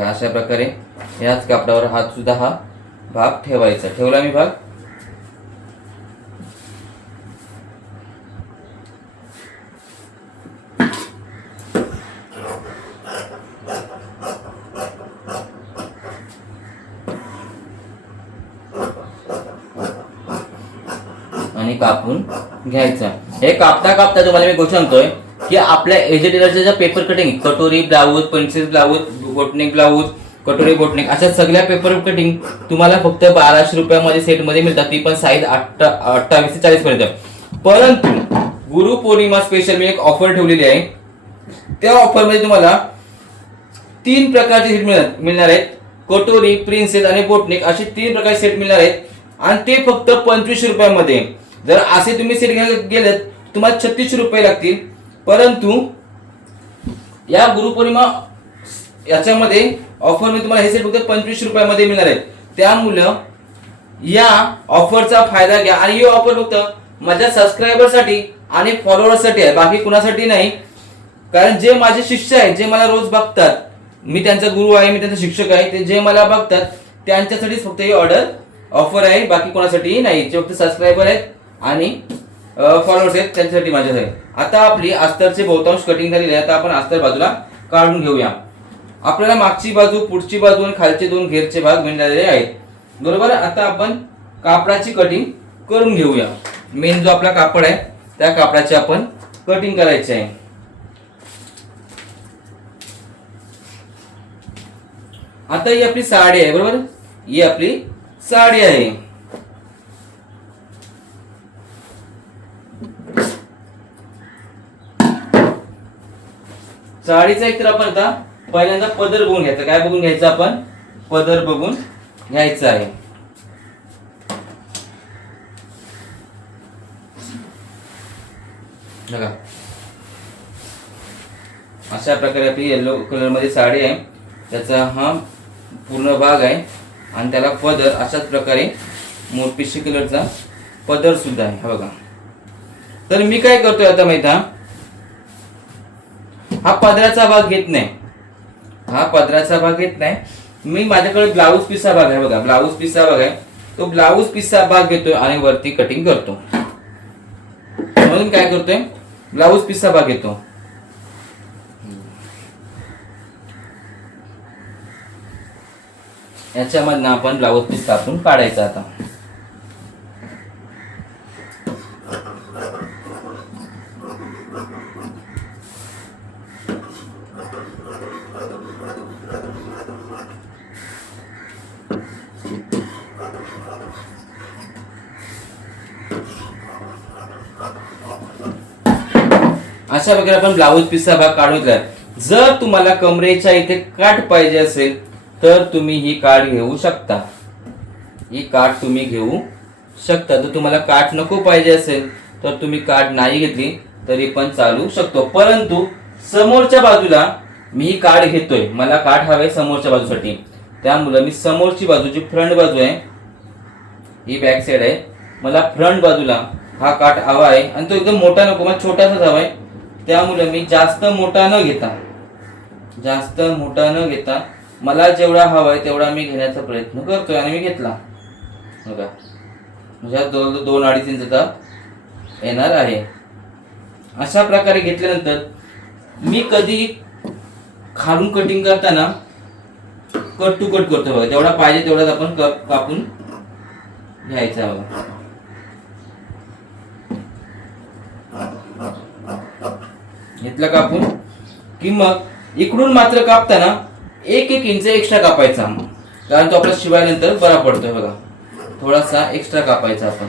अशा प्रकारे याच कापडावर हा सुद्धा हा भाग ठेवायचा. ठेवला मी भाग. आणि कापून घ्यायचा. हे कापता तुम्हाला मी गोष्ट सांगतोय की आपल्या एज्युकेटरच्या ज्या paper cutting, katori blouse, princess blouse, boatneck blouse, katori boatneck, अशा सगळ्या पेपर कटिंग तुम्हाला फक्त 1200 रुपयामध्ये सेट मध्ये मिळतात. ती पण साईज 28 ते 40 पर्यंत. परंतु गुरुपौर्णिमा स्पेशल मी एक ऑफर ठेवलेली आहे. त्या ऑफर मध्ये तुम्हाला 3 प्रकारचे सेट मिळणार आहेत. कटोरी, प्रिन्सेस आणि बोटनेक असे 3 प्रकारचे सेट मिळणार आहेत आणि ते फक्त 2500 रुपयामध्ये. जर असे तुम्ही सेट घ्यायला गेलेत तुम्हाला 3600 रुपये लागतील. परंतु या गुरुपौर्णिमा याच्यामध्ये ऑफर मध्ये तुम्हाला हे सेट फक्त 2500 रुपयामध्ये मिळणार आहेत. त्यामुळं या ऑफरचा फायदा घ्या. आणि ही ऑफर फक्त माझ्या सबस्क्रायबर साठी आणि फॉलोअर्स साठी आहे, बाकी कुणासाठी नाही. कारण जे माझे शिष्य आहेत, जे मला रोज बघतात, मी त्यांचा गुरु आहे, मी त्यांचा शिक्षक आहे, ते जे मला बघतात त्यांच्यासाठीच फक्त ही ऑफर आहे, बाकी कोणासाठी नाही. जे फक्त सबस्क्रायबर आहेत आणि फॉलोअर्स आहेत त्यांच्यासाठी माझ्यासाठी. आता आपली अस्तरचे बहुतांश कटिंग झालेली आहे. आता आपण अस्तर बाजूला काढून घेऊया. आपल्याला मागची बाजू, पुढची बाजू आणि खालचे 2 घेरचे भाग मिळालेले आहेत, बरोबर. आता आपण कापडाची कटिंग करून घेऊया. मेन जो आपला कापड आहे त्या कापडाची आपण कटिंग करायची आहे. आता ही आपली साडी आहे, बरोबर. ही आपली साडी आहे. साडीचा एक तर आपण आता पहिल्यांदा पदर बघून घ्यायचा. काय बघून घ्यायचं? आपण पदर बघून घ्यायचा आहे. बघा अशा प्रकारे आपली येलो कलर मध्ये साडी आहे. त्याचा हा पूर्ण भाग आहे आणि त्याला पदर अशाच प्रकारे मोरपिशी कलरचा पदर सुद्धा आहे. हा बघा. तर मी काय करतोय आता माहिती आहे, हा पदराचा भाग घेत नाही. हा पदराचा भाग घेत नाही मी. माझ्याकडे ब्लाऊज पिसा भाग आहे, बघा ब्लाऊज पिसा भाग आहे. तो ब्लाऊज पिसा भाग घेतोय आणि वरती कटिंग करतो. म्हणून काय करतोय, ब्लाऊज पिसा भाग घेतो. याच्यामधनं आपण ब्लाऊज पीस कापून काढायचा. आता अशा प्रकारे आपण ब्लाऊज पीसचा भाग काढून घेतला. जर तुम्हाला कमरेच्या इथे काठ पाहिजे असेल तर तुम्ही ही काठ घेऊ शकता. ही काठ तुम्ही घेऊ शकता. जर तुम्हाला काठ नको पाहिजे असेल तर तुम्ही काठ नाही घेतली तरी पण चालू शकतो. परंतु समोरच्या बाजूला मी ही काठ घेतोय, मला काठ हवे समोरच्या बाजूसाठी. त्यामुळे मी समोरची बाजू जी फ्रंट बाजू आहे, ही बॅक साइड आहे, मला फ्रंट बाजूला हा काठ हवा आहे. आणि तो एकदम मोठा नको, मला छोटासाच हवा आहे. त्यामुळे मी जास्त मोठा न घेता मला जेवढा हवाय तेवढा मी घेण्याचा प्रयत्न करतोय आणि मी घेतला बघा. म्हणजे जवळजवळ 2-2.5 इंचचा येणार आहे. अशा प्रकारे घेतल्यानंतर मी कधी खालून कटिंग करताना कट टू कट करतो बघा. जेवढा पाहिजे तेवढाच आपण कापून घ्यायचा बघा. घेतला कापून की मग इकडून मात्र कापताना 1-1 इंच एक्स्ट्रा कापायचा, कारण तो आपला शिवायनंतर बरा पडतोय बघा. थोडासा एक्स्ट्रा कापायचा आपण.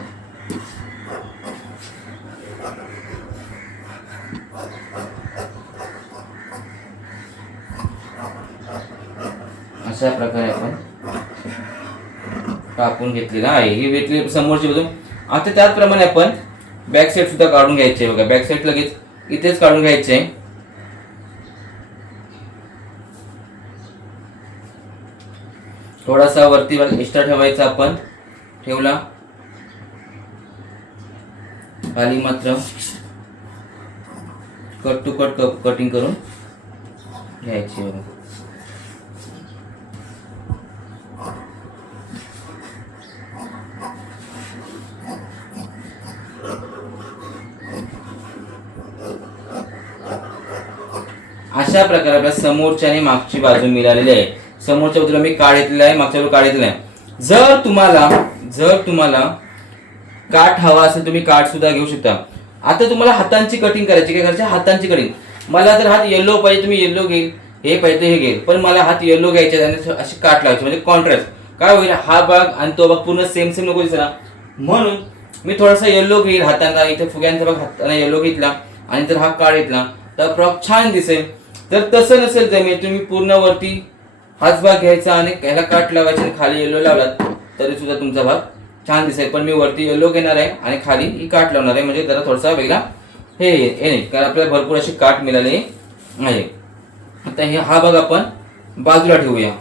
अशा प्रकारे आपण कापून घेतलेला आहे. ही घेतली समोरची बाजू. आता त्याचप्रमाणे आपण बॅक साईड सुद्धा काढून घ्यायचे बघा. बॅक साईड लगेच इथेच काढून घ्यायचे. थोडासा वरती एक्स्ट्रा ठेवायचा आपण. ठेवला खाली मात्र कट टू कट कटिंग करून घ्यायची बघा. अशा प्रकारे आपल्या समोरची आणि मागची बाजू मिळालेली आहे. समोरच्या बाजूला मी काठ घेतलेला आहे, मागच्या बाजूला काठ घेतलेला आहे. जर तुम्हाला काठ हवा असेल तुम्ही काठ सुद्धा घेऊ शकता. आता तुम्हाला हातांची कटिंग करायची, काय करायची? हातांची कटिंग. मला जर हात येलो पाहिजे तुम्ही येलो घेईल, हे पाहिजे हे घेईल, पण मला हात येलो घ्यायचे आणि अशी काठ लावायची, म्हणजे कॉन्ट्रास्ट. काय होईल, हा भाग आणि तो भाग पूर्ण सेम नको दिसला, म्हणून मी थोडासा येलो घेईल हातांना. इथे फुग्यांचा भाग हाताने येलो घेतला आणि जर हा काठ घेतला तर फ्रॉक छान दिसेल. तर तसं नसेल जमेल, तुम्ही पूर्ण वरती हाच भाग घ्यायचा आणि याला काठ लावायचे आणि खाली येलो लावलात तरी सुद्धा तुमचा भाग छान दिसेल. पण मी वरती येलो घेणार आहे आणि खाली ही काठ लावणार आहे, म्हणजे जरा थोडासा वेगळा हे नाही, कारण आपल्याला भरपूर अशी काठ मिळाली आहे. आता हा भाग आपण बाजूला ठेवूया.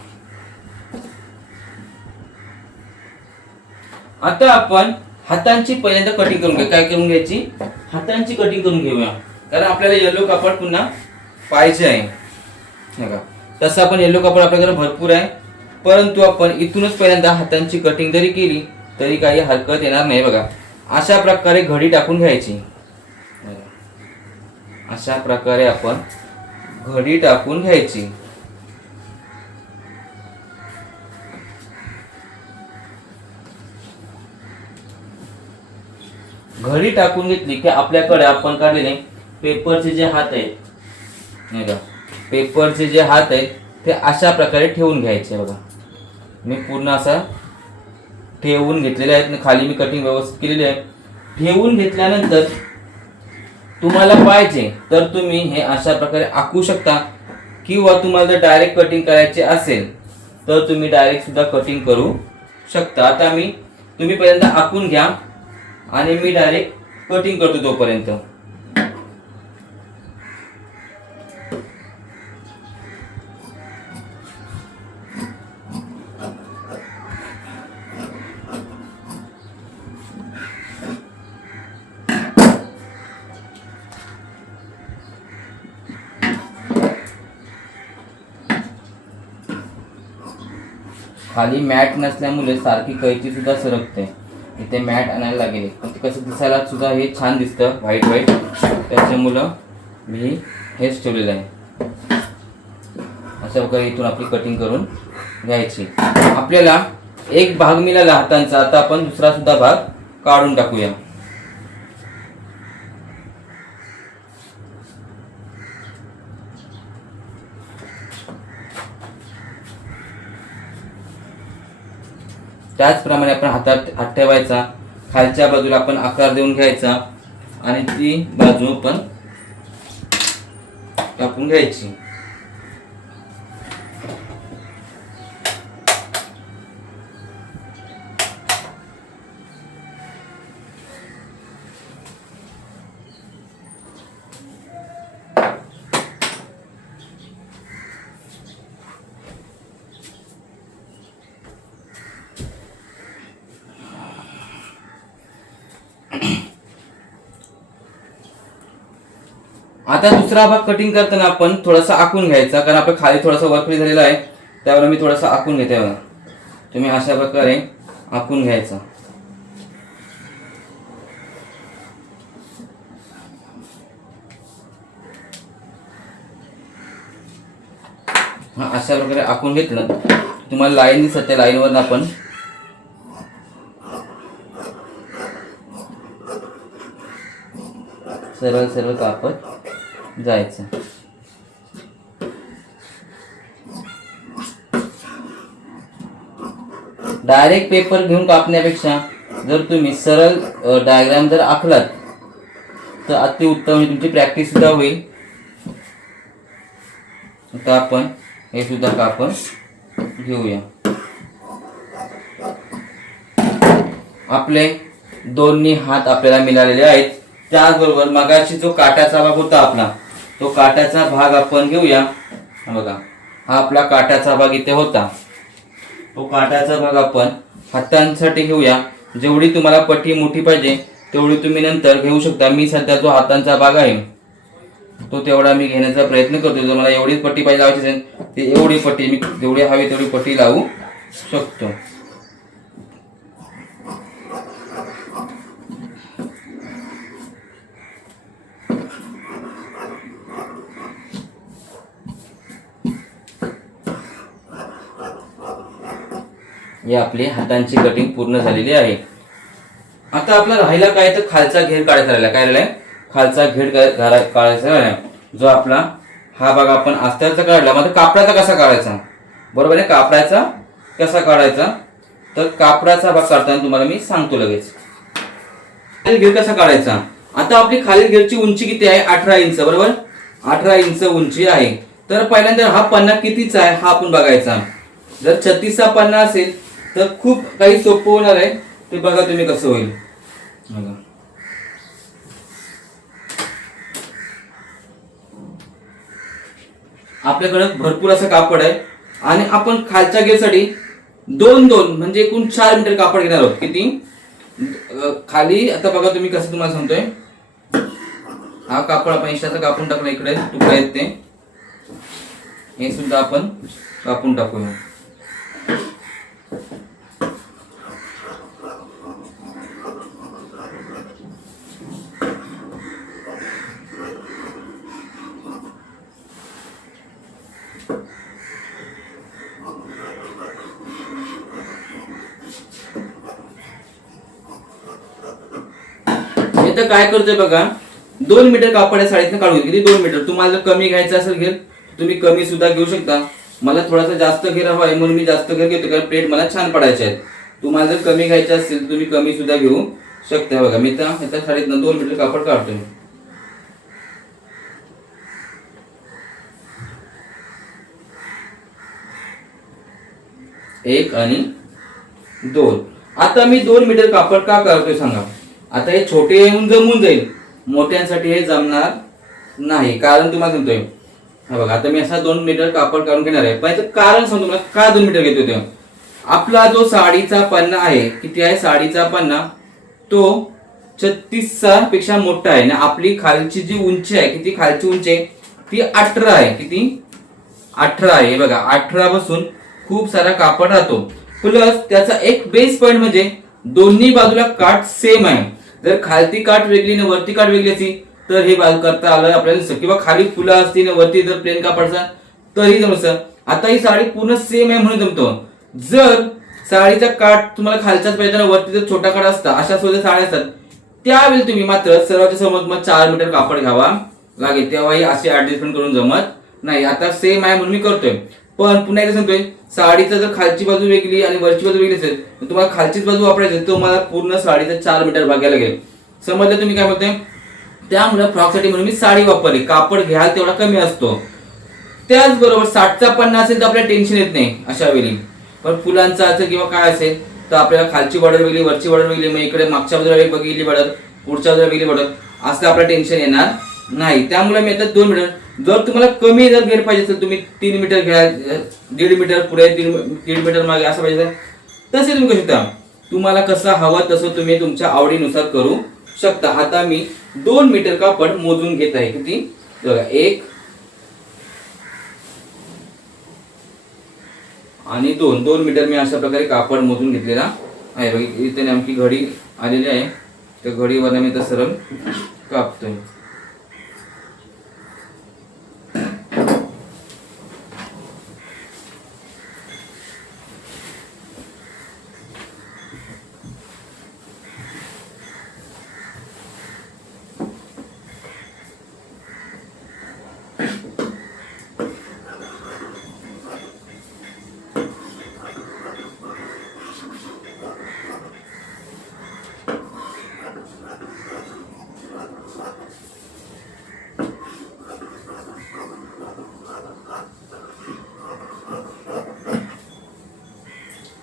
आता आपण हातांची पहिल्यांदा कटिंग करून काय करून घ्यायची? हातांची कटिंग करून घेऊया, कारण आपल्याला येलो कापड पुन्हा पाहिजे आहे बघा. तसं आपण येलो कापड आपल्याकडे भरपूर आहे, परंतु आपण इथूनच पहिल्यांदा हातांची कटिंग जरी केली तरी काही हरकत येणार नाही बघा. अशा प्रकारे घडी टाकून घ्यायची. अशा प्रकारे आपण घडी टाकून घ्यायची. घडी टाकून घेतली की आपल्याकडे आपण काढलेले पेपरचे जे हात आहेत नाही का, पेपरचे जे हात आहेत ते अशा प्रकारे ठेवून घ्यायचे बघा. मी पूर्ण असा ठेवून घेतलेले आहेत. खाली मी कटिंग व्यवस्थित केलेली आहे. ठेवून घेतल्यानंतर तुम्हाला पाहिजे तर तुम्ही हे अशा प्रकारे आखू शकता, किंवा तुम्हाला जर डायरेक्ट कटिंग करायचे असेल तर तुम्ही डायरेक्ट सुद्धा कटिंग करू शकता. आता तुम्ही पहिल्यांदा आखून घ्या आणि मी डायरेक्ट कटिंग करतो तोपर्यंत. खाली मॅट नसल्यामुळे सारखी कैची सुद्धा सरकते. इथे मॅट आणायला लागेल, पण ते कसं दिसायला सुद्धा हे छान दिसतं व्हाईट व्हाईट, त्याच्यामुळं मी हेच ठेवलेलं आहे. अशा प्रकारे इथून आपली कटिंग करून घ्यायची. आपल्याला एक भाग मिळाला हातांचा, आता आपण दुसरा सुद्धा भाग काढून टाकूया. त्याचप्रमाणे आपण हात ठेवायचा, खालच्या बाजूला आपण आकार देऊन घ्यायचा आणि ती बाजू पण टाकून घ्यायची. आता दुसरा भाग कटिंग करताना आपण थोडासा आखून घ्यायचा, कारण आपण खाली थोडासा वरखाली झालेला आहे, त्यावर मी थोडासा आखून घेते बघा. तुम्ही अशा प्रकारे आखून घ्यायचा. अशा प्रकारे आखून घेतलं तुम्हाला लाईन दिसत, त्या लाईनवर आपण सरळ सरळ कापत जायचं. डायरेक्ट पेपर घेऊन कापण्यापेक्षा जर तुम्ही सरळ डायग्राम जर आखलात तर अति उत्तम, तुमची प्रॅक्टिस सुद्धा होईल. आता आपण हे सुद्धा कापून घेऊया. आपले दोन्ही हात आपल्याला मिळालेले आहेत. त्याचबरोबर मगाशी जो काट्याचा भाग होता आपला, तो काट्याचा भाग आपण घेऊया. बघा, हा आपला काट्याचा भाग इथे होता. तो काट्याचा भाग आपण हातांसाठी घेऊया. जेवढी तुम्हाला पट्टी मोठी पाहिजे तेवढी तुम्ही नंतर घेऊ शकता. मी सध्या जो हातांचा भाग आहे तो तेवढा मी घेण्याचा प्रयत्न करतो. जर मला एवढीच पट्टी पाहिजे लावायची असेल ते एवढी पट्टी मी जेवढी हवी तेवढी पट्टी लावू शकतो. ही आपली हातांची कटिंग पूर्ण झालेली आहे. आता आपला राहिला काय तर खालचा घेर काढायचा राहिला. काय राहिलाय? खालचा घेर काढायचा राहिला. जो आपला हा भाग आपण अस्त्राचा काढला, मग कापडाचा कसा काढायचा? बरोबर आहे, कापडाचा कसा काढायचा? तर कापडाचा भाग काढताना तुम्हाला मी सांगतो लगेच. घेर कसा काढायचा? आता आपली खालील घेरची उंची किती आहे? 18 इंच. बरोबर, 18 इंच उंची आहे. तर पहिल्यांदा हा पन्ना कितीचा आहे हा आपण बघायचा. जर 36चा पन्ना असेल तर खूप काही सोपं होणार आहे. ते बघा तुम्ही कसं होईल. बघा, आपल्याकडे भरपूर असं कापड आहे आणि आपण खालच्या घेरसाठी 2 म्हणजे एकूण 4 मीटर कापड घेणार आहोत. किती खाली? आता बघा तुम्ही कसं, तुम्हाला सांगतोय. हा कापड आपण एक्स्ट्राचा कापून टाकला. इकडे तुकडे आहेत ते, हे सुद्धा आपण कापून टाकूया. इथं काय करतोय बघा, 2 मीटर कापड आहे साडीतनं काढून. किती? 2 मीटर. तुम्हाला जर कमी घ्यायचं असेल घेर तुम्ही कमी सुद्धा घेऊ शकता. मला थोडासा जास्त घेर हवा आहे म्हणून मी जास्त घेर घेतो, कारण प्लेट मला छान पडायचे आहेत. तुम्हाला जर कमी घ्यायचे असेल तुम्ही कमी सुद्धा घेऊ शकता. बघा, मी तर साडीतनं 2 मीटर कापड काढतोय. एक आणि 2. आता मी 2 मीटर कापड का काढतोय सांगा? आता हे छोटे येऊन जमून जाईल, मोठ्यांसाठी हे जमणार नाही. कारण तुम्हाला सांगतोय, हा बघा, आता मी असा 2 मीटर कापड काढून घेणार आहे. पण कारण सांगतो मला का 2 मीटर घेतो ते. आपला जो साडीचा पन्ना आहे, किती आहे साडीचा पन्ना? तो 36चा पेक्षा मोठा आहे ना. आपली खालची जी उंची आहे, किती खालची उंची आहे? ती 18 आहे. किती? 18 आहे. बघा, 18 पासून खूप सारा कापड राहतो. प्लस त्याचा एक बेस पॉइंट म्हणजे दोन्ही बाजूला काठ सेम आहे. जर खालती काठ वेगळी ना वरती काठ वेगळी असती तर हे बाजू करता आलं आपल्याला, किंवा खाली फुलं असती ना वरती जर प्लेन कापडचा तरी जमतं. आता ही साडी पूर्ण सेम आहे म्हणून जमतो. जर साडीचा काठ तुम्हाला खालच्याच पाहिजे ना वरती जर छोटा काठ असता, अशा सुद्धा साड्या असतात, त्यावेळी तुम्ही मात्र सर्वांच्या समोर मग 4 मीटर कापड घ्यावा लागेल. तेव्हाही अशी ऍडजस्टमेंट करून जमत नाही. आता सेम आहे म्हणून मी करतोय. पण पुन्हा एकदा सांगतोय, साडीचा जर खालची बाजू वेगळी आणि वरची बाजू वेगळी असेल तर तुम्हाला खालचीच बाजू वापरायची तर तुम्हाला पूर्ण साडीचा 4 मीटर भागायला लागेल. समजलं तुम्ही काय बोलतोय? त्यामुळे फ्रॉकसाठी म्हणून मी साडी वापरली. कापड घ्याल तेवढा कमी असतो. त्याचबरोबर 60चा पन्ना असेल तर आपल्याला टेन्शन येत नाही अशा वेळी. पण फुलांचा असेल किंवा काय असेल तर आपल्याला खालची बॉर्डर वेगळी, वरची बॉर्डर वेगळी, मग इकडे मागच्या बाजूला वेगळी बॉर्डर, पुढच्या बाजूला वेगळी बॉर्डर, असं आपल्याला टेन्शन येणार नाही. त्यामुळे मी आता 2 मीटर. जर तुम्हाला कमी जर घेर पाहिजे असेल तुम्ही 3 मीटर घ्या, 1.5 मीटर पुढे, 1.5 मीटर मागे असं पाहिजे तसे तुम्ही करू शकता. तुम्हाला कसं हवं तसं तुम्ही तुमच्या आवडीनुसार करू शकता. आता मी 2 मीटर कापड मोजून घेत आहे. किती? बघा 1 आणि 2 मीटर मी अशा प्रकारे कापड मोजून घेतलेला आहे. बघा इथे नेमकी घडी आलेली आहे, त्या घडीवर मी तर सरळ कापतोय.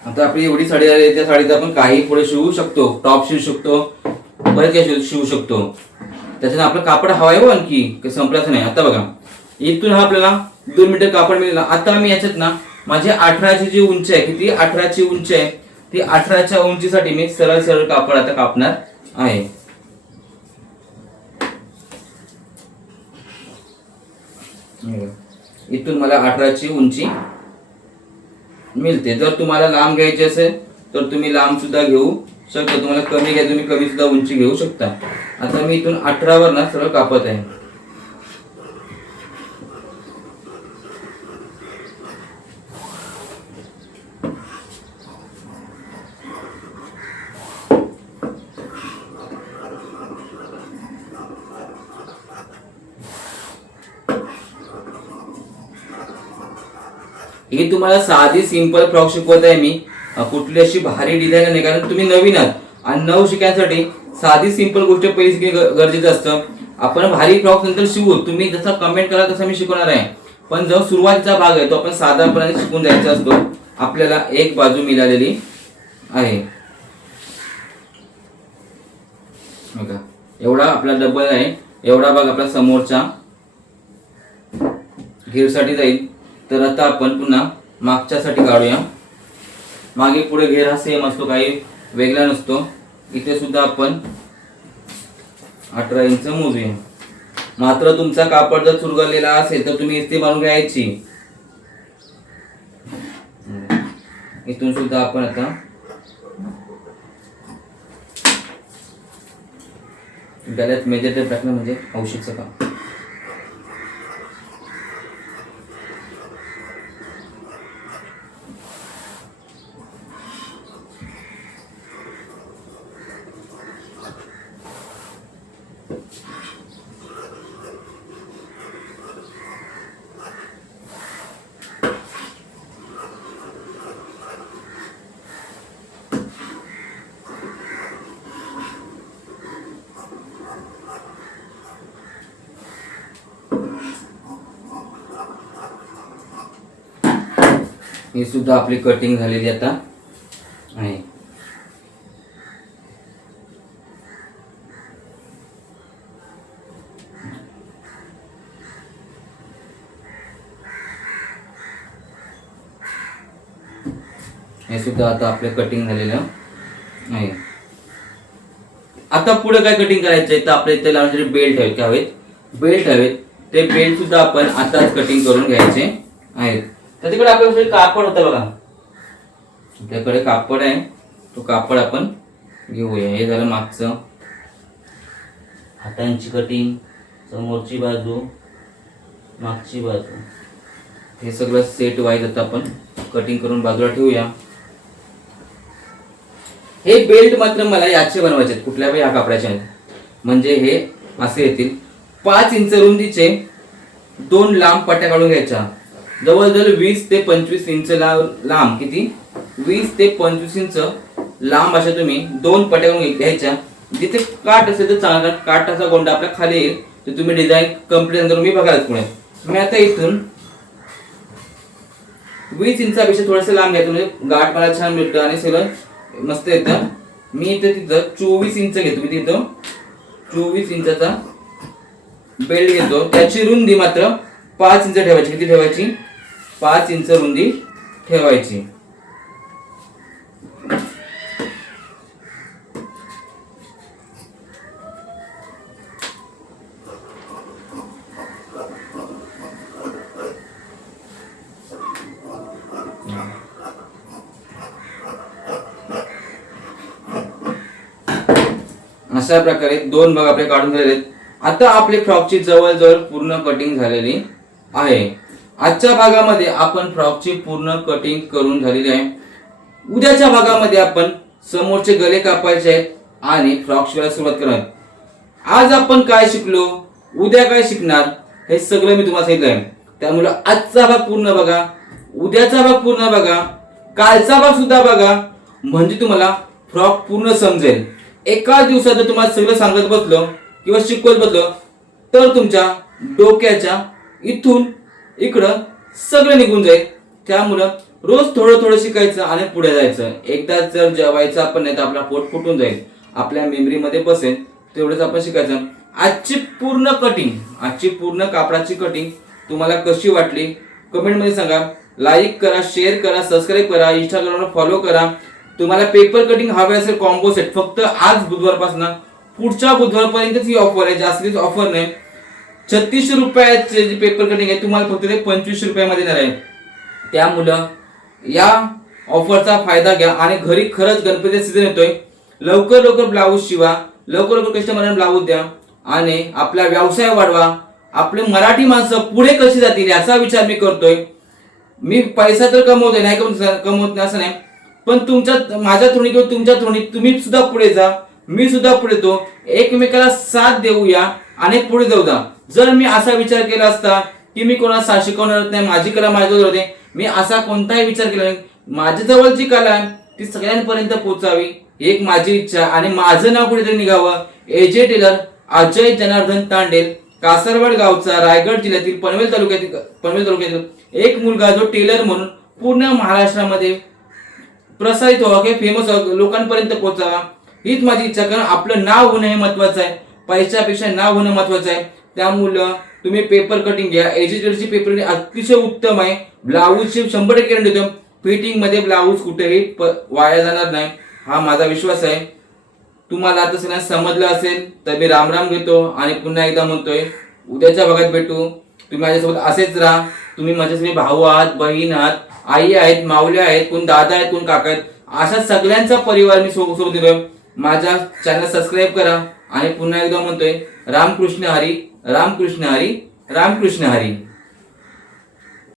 आता आपली एवढी साडी आली, त्या साडीत आपण काही पुढे शिवू शकतो, टॉप शिवू शकतो, बरेच काही शिवू शकतो. त्याच्यानं आपलं कापड हवं आहे आणखी संपलाच नाही. आता बघा इथून हा आपल्याला 2 मीटर कापड मिळाला. आता मी याच्यात ना माझी 18ची जी उंची आहे, किती 18ची उंची आहे, ती 18च्या उंचीसाठी मी सरळ सरळ कापड आता कापणार आहे. इथून मला 18ची उंची मिळते. जर तुम्हाला लांब घ्यायची असेल तर तुम्ही लांब सुद्धा घेऊ शकता, तुम्हाला कमी घ्यायचं तुम्ही कमी सुद्धा उंची घेऊ शकता. आता मी इथून 18 वर ना सरळ कापत आहे. ही तुम्हाला साधी सिंपल फ्रॉक शिकवत आहे मी, कुठली अशी भारी डिझाईन नाही, कारण तुम्ही नवीन आहात आणि नव शिकण्यासाठी साधी सिंपल गोष्ट पहिली शिकणे गरजेचं असतं. आपण भारी फ्रॉक नंतर शिकू, तुम्ही जसं कमेंट करा तसं मी शिकवणार आहे. पण जो सुरुवातीचा भाग आहे तो आपण साधापणाने शिकून जायचा असतो. आपल्याला एक बाजू मिळालेली आहे बघा, एवढा आपला डबल आहे, एवढा भाग आपला समोरच्या घेरसाठी जाईल. तर आता आपण पुन्हा मागच्यासाठी काढूया. मागे पुढे घेर हा सेम असतो, काही वेगळा नसतो. इथे सुद्धा आपण 18 इंच मोजूया. मात्र तुमचा कापड जर चुरगळलेला असेल तर तुम्ही इस्त्री मारून घ्यायची. इथून सुद्धा आपण आता गळ्यात मेजर टेप टाकणं म्हणजे औषधचं काम. ही सुद्धा आपली कटिंग झालेली आता आहे. हे सुद्धा आता आपले कटिंग झालेलं आहे. आता पुढे काय कटिंग करायचं आहे तर आपल्या इथे लावण्यासाठी बेल्ट हवेत, काय हवेत, बेल्ट हवेत. ते बेल्ट सुद्धा आपण आताच कटिंग करून घ्यायचे आहेत. तर तिकडे आपल्याकडे कापड होतं बघा, आपल्याकडे कापड आहे, तो कापड आपण घेऊया. हे झालं मागचं, हातांची कटिंग, समोरची बाजू, मागची बाजू, हे सगळं सेट वाईज आता आपण कटिंग करून बाजूला ठेवूया. हे बेल्ट मात्र मला याचे बनवायचे आहेत, कुठल्या या कापडाचे आहेत, म्हणजे हे असे येतील. 5 इंच रुंदीचे 2 लांब पट्ट्या काढून घ्यायच्या, जवळजवळ 20 ते 25 इंच लांब, किती 20 ते 25 इंच लांब अशा तुम्ही 2 पट्ट्या करून घ्यायच्या. जिथे काट असेल तर चांगला, काटाचा गोंडा आपल्या खाली येईल, तर तुम्ही डिझाईन कम्प्लीट करून मी बघायला पुढे. मी आता इथून 20 इंचापेक्षा थोडंसं लांब घ्यायचं, म्हणजे गाठ मला छान मिळतं आणि सगळं मस्त येतं. मी इथं तिथं 24 इंच घेतो, मी तिथं 24 इंचाचा बेल्ट घेतो. त्याची रुंदी मात्र 5 इंच ठेवायची. किती ठेवायची? 5 इंच रुंदी ठेवायची. अशा प्रकारे 2 भाग आपले काढून झालेले आहेत. आता आपली फ्रॉकची जवळजवळ पूर्ण कटिंग झालेली आहे. आजच्या भागामध्ये आपण फ्रॉकची पूर्ण कटिंग करून झालेली आहे. उद्याच्या भागामध्ये आपण समोरचे गळे कापायचे आहेत आणि फ्रॉक शिवायला सुरुवात करणार. आज आपण काय शिकलो, उद्या काय शिकणार, हे सगळं मी तुम्हाला सांगितलं आहे. त्यामुळे आजचा भाग पूर्ण बघा, उद्याचा भाग पूर्ण बघा, कालचा भाग सुद्धा बघा, म्हणजे तुम्हाला फ्रॉक पूर्ण समजेल. एका दिवसात जर तुम्हाला सगळं सांगत बसलो किंवा शिकवत बसलो तर तुमच्या डोक्याच्या इथून इकडं सगळं निघून जाईल. त्यामुळं रोज थोडं थोडं शिकायचं आणि पुढे जायचं. एकदा जर जेवायचं आपण नाही तर आपला पोट फुटून जाईल, आपल्या मेमरीमध्ये बसेल. तेवढंच आपण शिकायचं. आजची पूर्ण कटिंग, आजची पूर्ण कापडाची कटिंग तुम्हाला कशी वाटली कमेंटमध्ये सांगा. लाईक करा, शेअर करा, सबस्क्राईब करा, इंस्टाग्रामवर फॉलो करा. तुम्हाला पेपर कटिंग हवे असेल कॉम्बो सेट, फक्त आज बुधवारपासून पुढच्या बुधवारपर्यंतच ही ऑफर आहे, जास्तीच ऑफर नाही. 3600 रुपयाचे जे पेपर कटिंग आहे तुम्हाला फक्त ते 2500 रुपयामध्ये येणार आहे. त्यामुळं या ऑफरचा फायदा घ्या आणि घरी खरंच गणपतीचा सीझन येतोय. लवकर लवकर ब्लाऊज शिवा, लवकर लवकर कस्टमरला ब्लाऊज द्या आणि आपला व्यवसाय वाढवा. आपले मराठी माणसं पुढे कशी जातील याचा विचार मी करतोय. मी पैसा तर कमवतोय, नाही कमवत नाही असं नाही, पण तुमच्या माझ्या थ्रोनी किंवा तुमच्या थ्रोनी तुम्ही सुद्धा पुढे जा, मी सुद्धा पुढे येतो. एकमेकाला साथ देऊया आणि पुढे जाऊ द्या. जर मी असा विचार केला असता की मी कोणाला साथ शिकवणार नाही, माझी कला माझ्याजवळ होते, मी असा कोणताही विचार केला नाही. माझ्या जवळची कला आहे ती सगळ्यांपर्यंत पोहोचावी एक माझी इच्छा आणि माझं नाव कुठेतरी निघावं. एजे टेलर अजय जनार्दन तांडेल, कासारवाड गावचा, रायगड जिल्ह्यातील पनवेल तालुक्यातील एक मुलगा जो टेलर म्हणून पूर्ण महाराष्ट्रामध्ये प्रसारित व्हावा किंवा फेमस व्हावा, लोकांपर्यंत पोहोचावा, हीच माझी इच्छा. कारण आपलं नाव होणं हे महत्वाचं आहे, पैशापेक्षा नाव होणं महत्वाचं आहे. त्यामुळं तुम्ही पेपर कटिंग घ्या. एजे टेलरची पेपर कटिंग अतिशय उत्तम आहे. ब्लाऊजची 100% गॅरंटी देतो. फिटिंग मध्ये ब्लाऊज कुठेही वाया जाणार नाही, हा माझा विश्वास आहे. तुम्हाला आता सगळ्यांना समजलं असेल तर मी राम घेतो आणि पुन्हा एकदा म्हणतोय उद्याच्या भागात भेटू. तुम्ही माझ्यासोबत असेच राहा. तुम्ही माझ्यासोबत भाऊ आहात, बहीण आहात, आई आहेत, माऊल्या आहेत, कोण दादा आहेत, कोण काका आहेत, अशा सगळ्यांचा परिवार मी सोबत दिलोय. माझ्या चॅनल सबस्क्राईब करा आणि पुन्हा एकदा म्हणतोय रामकृष्ण हरी, रामकृष्ण हरी, रामकृष्ण हरी.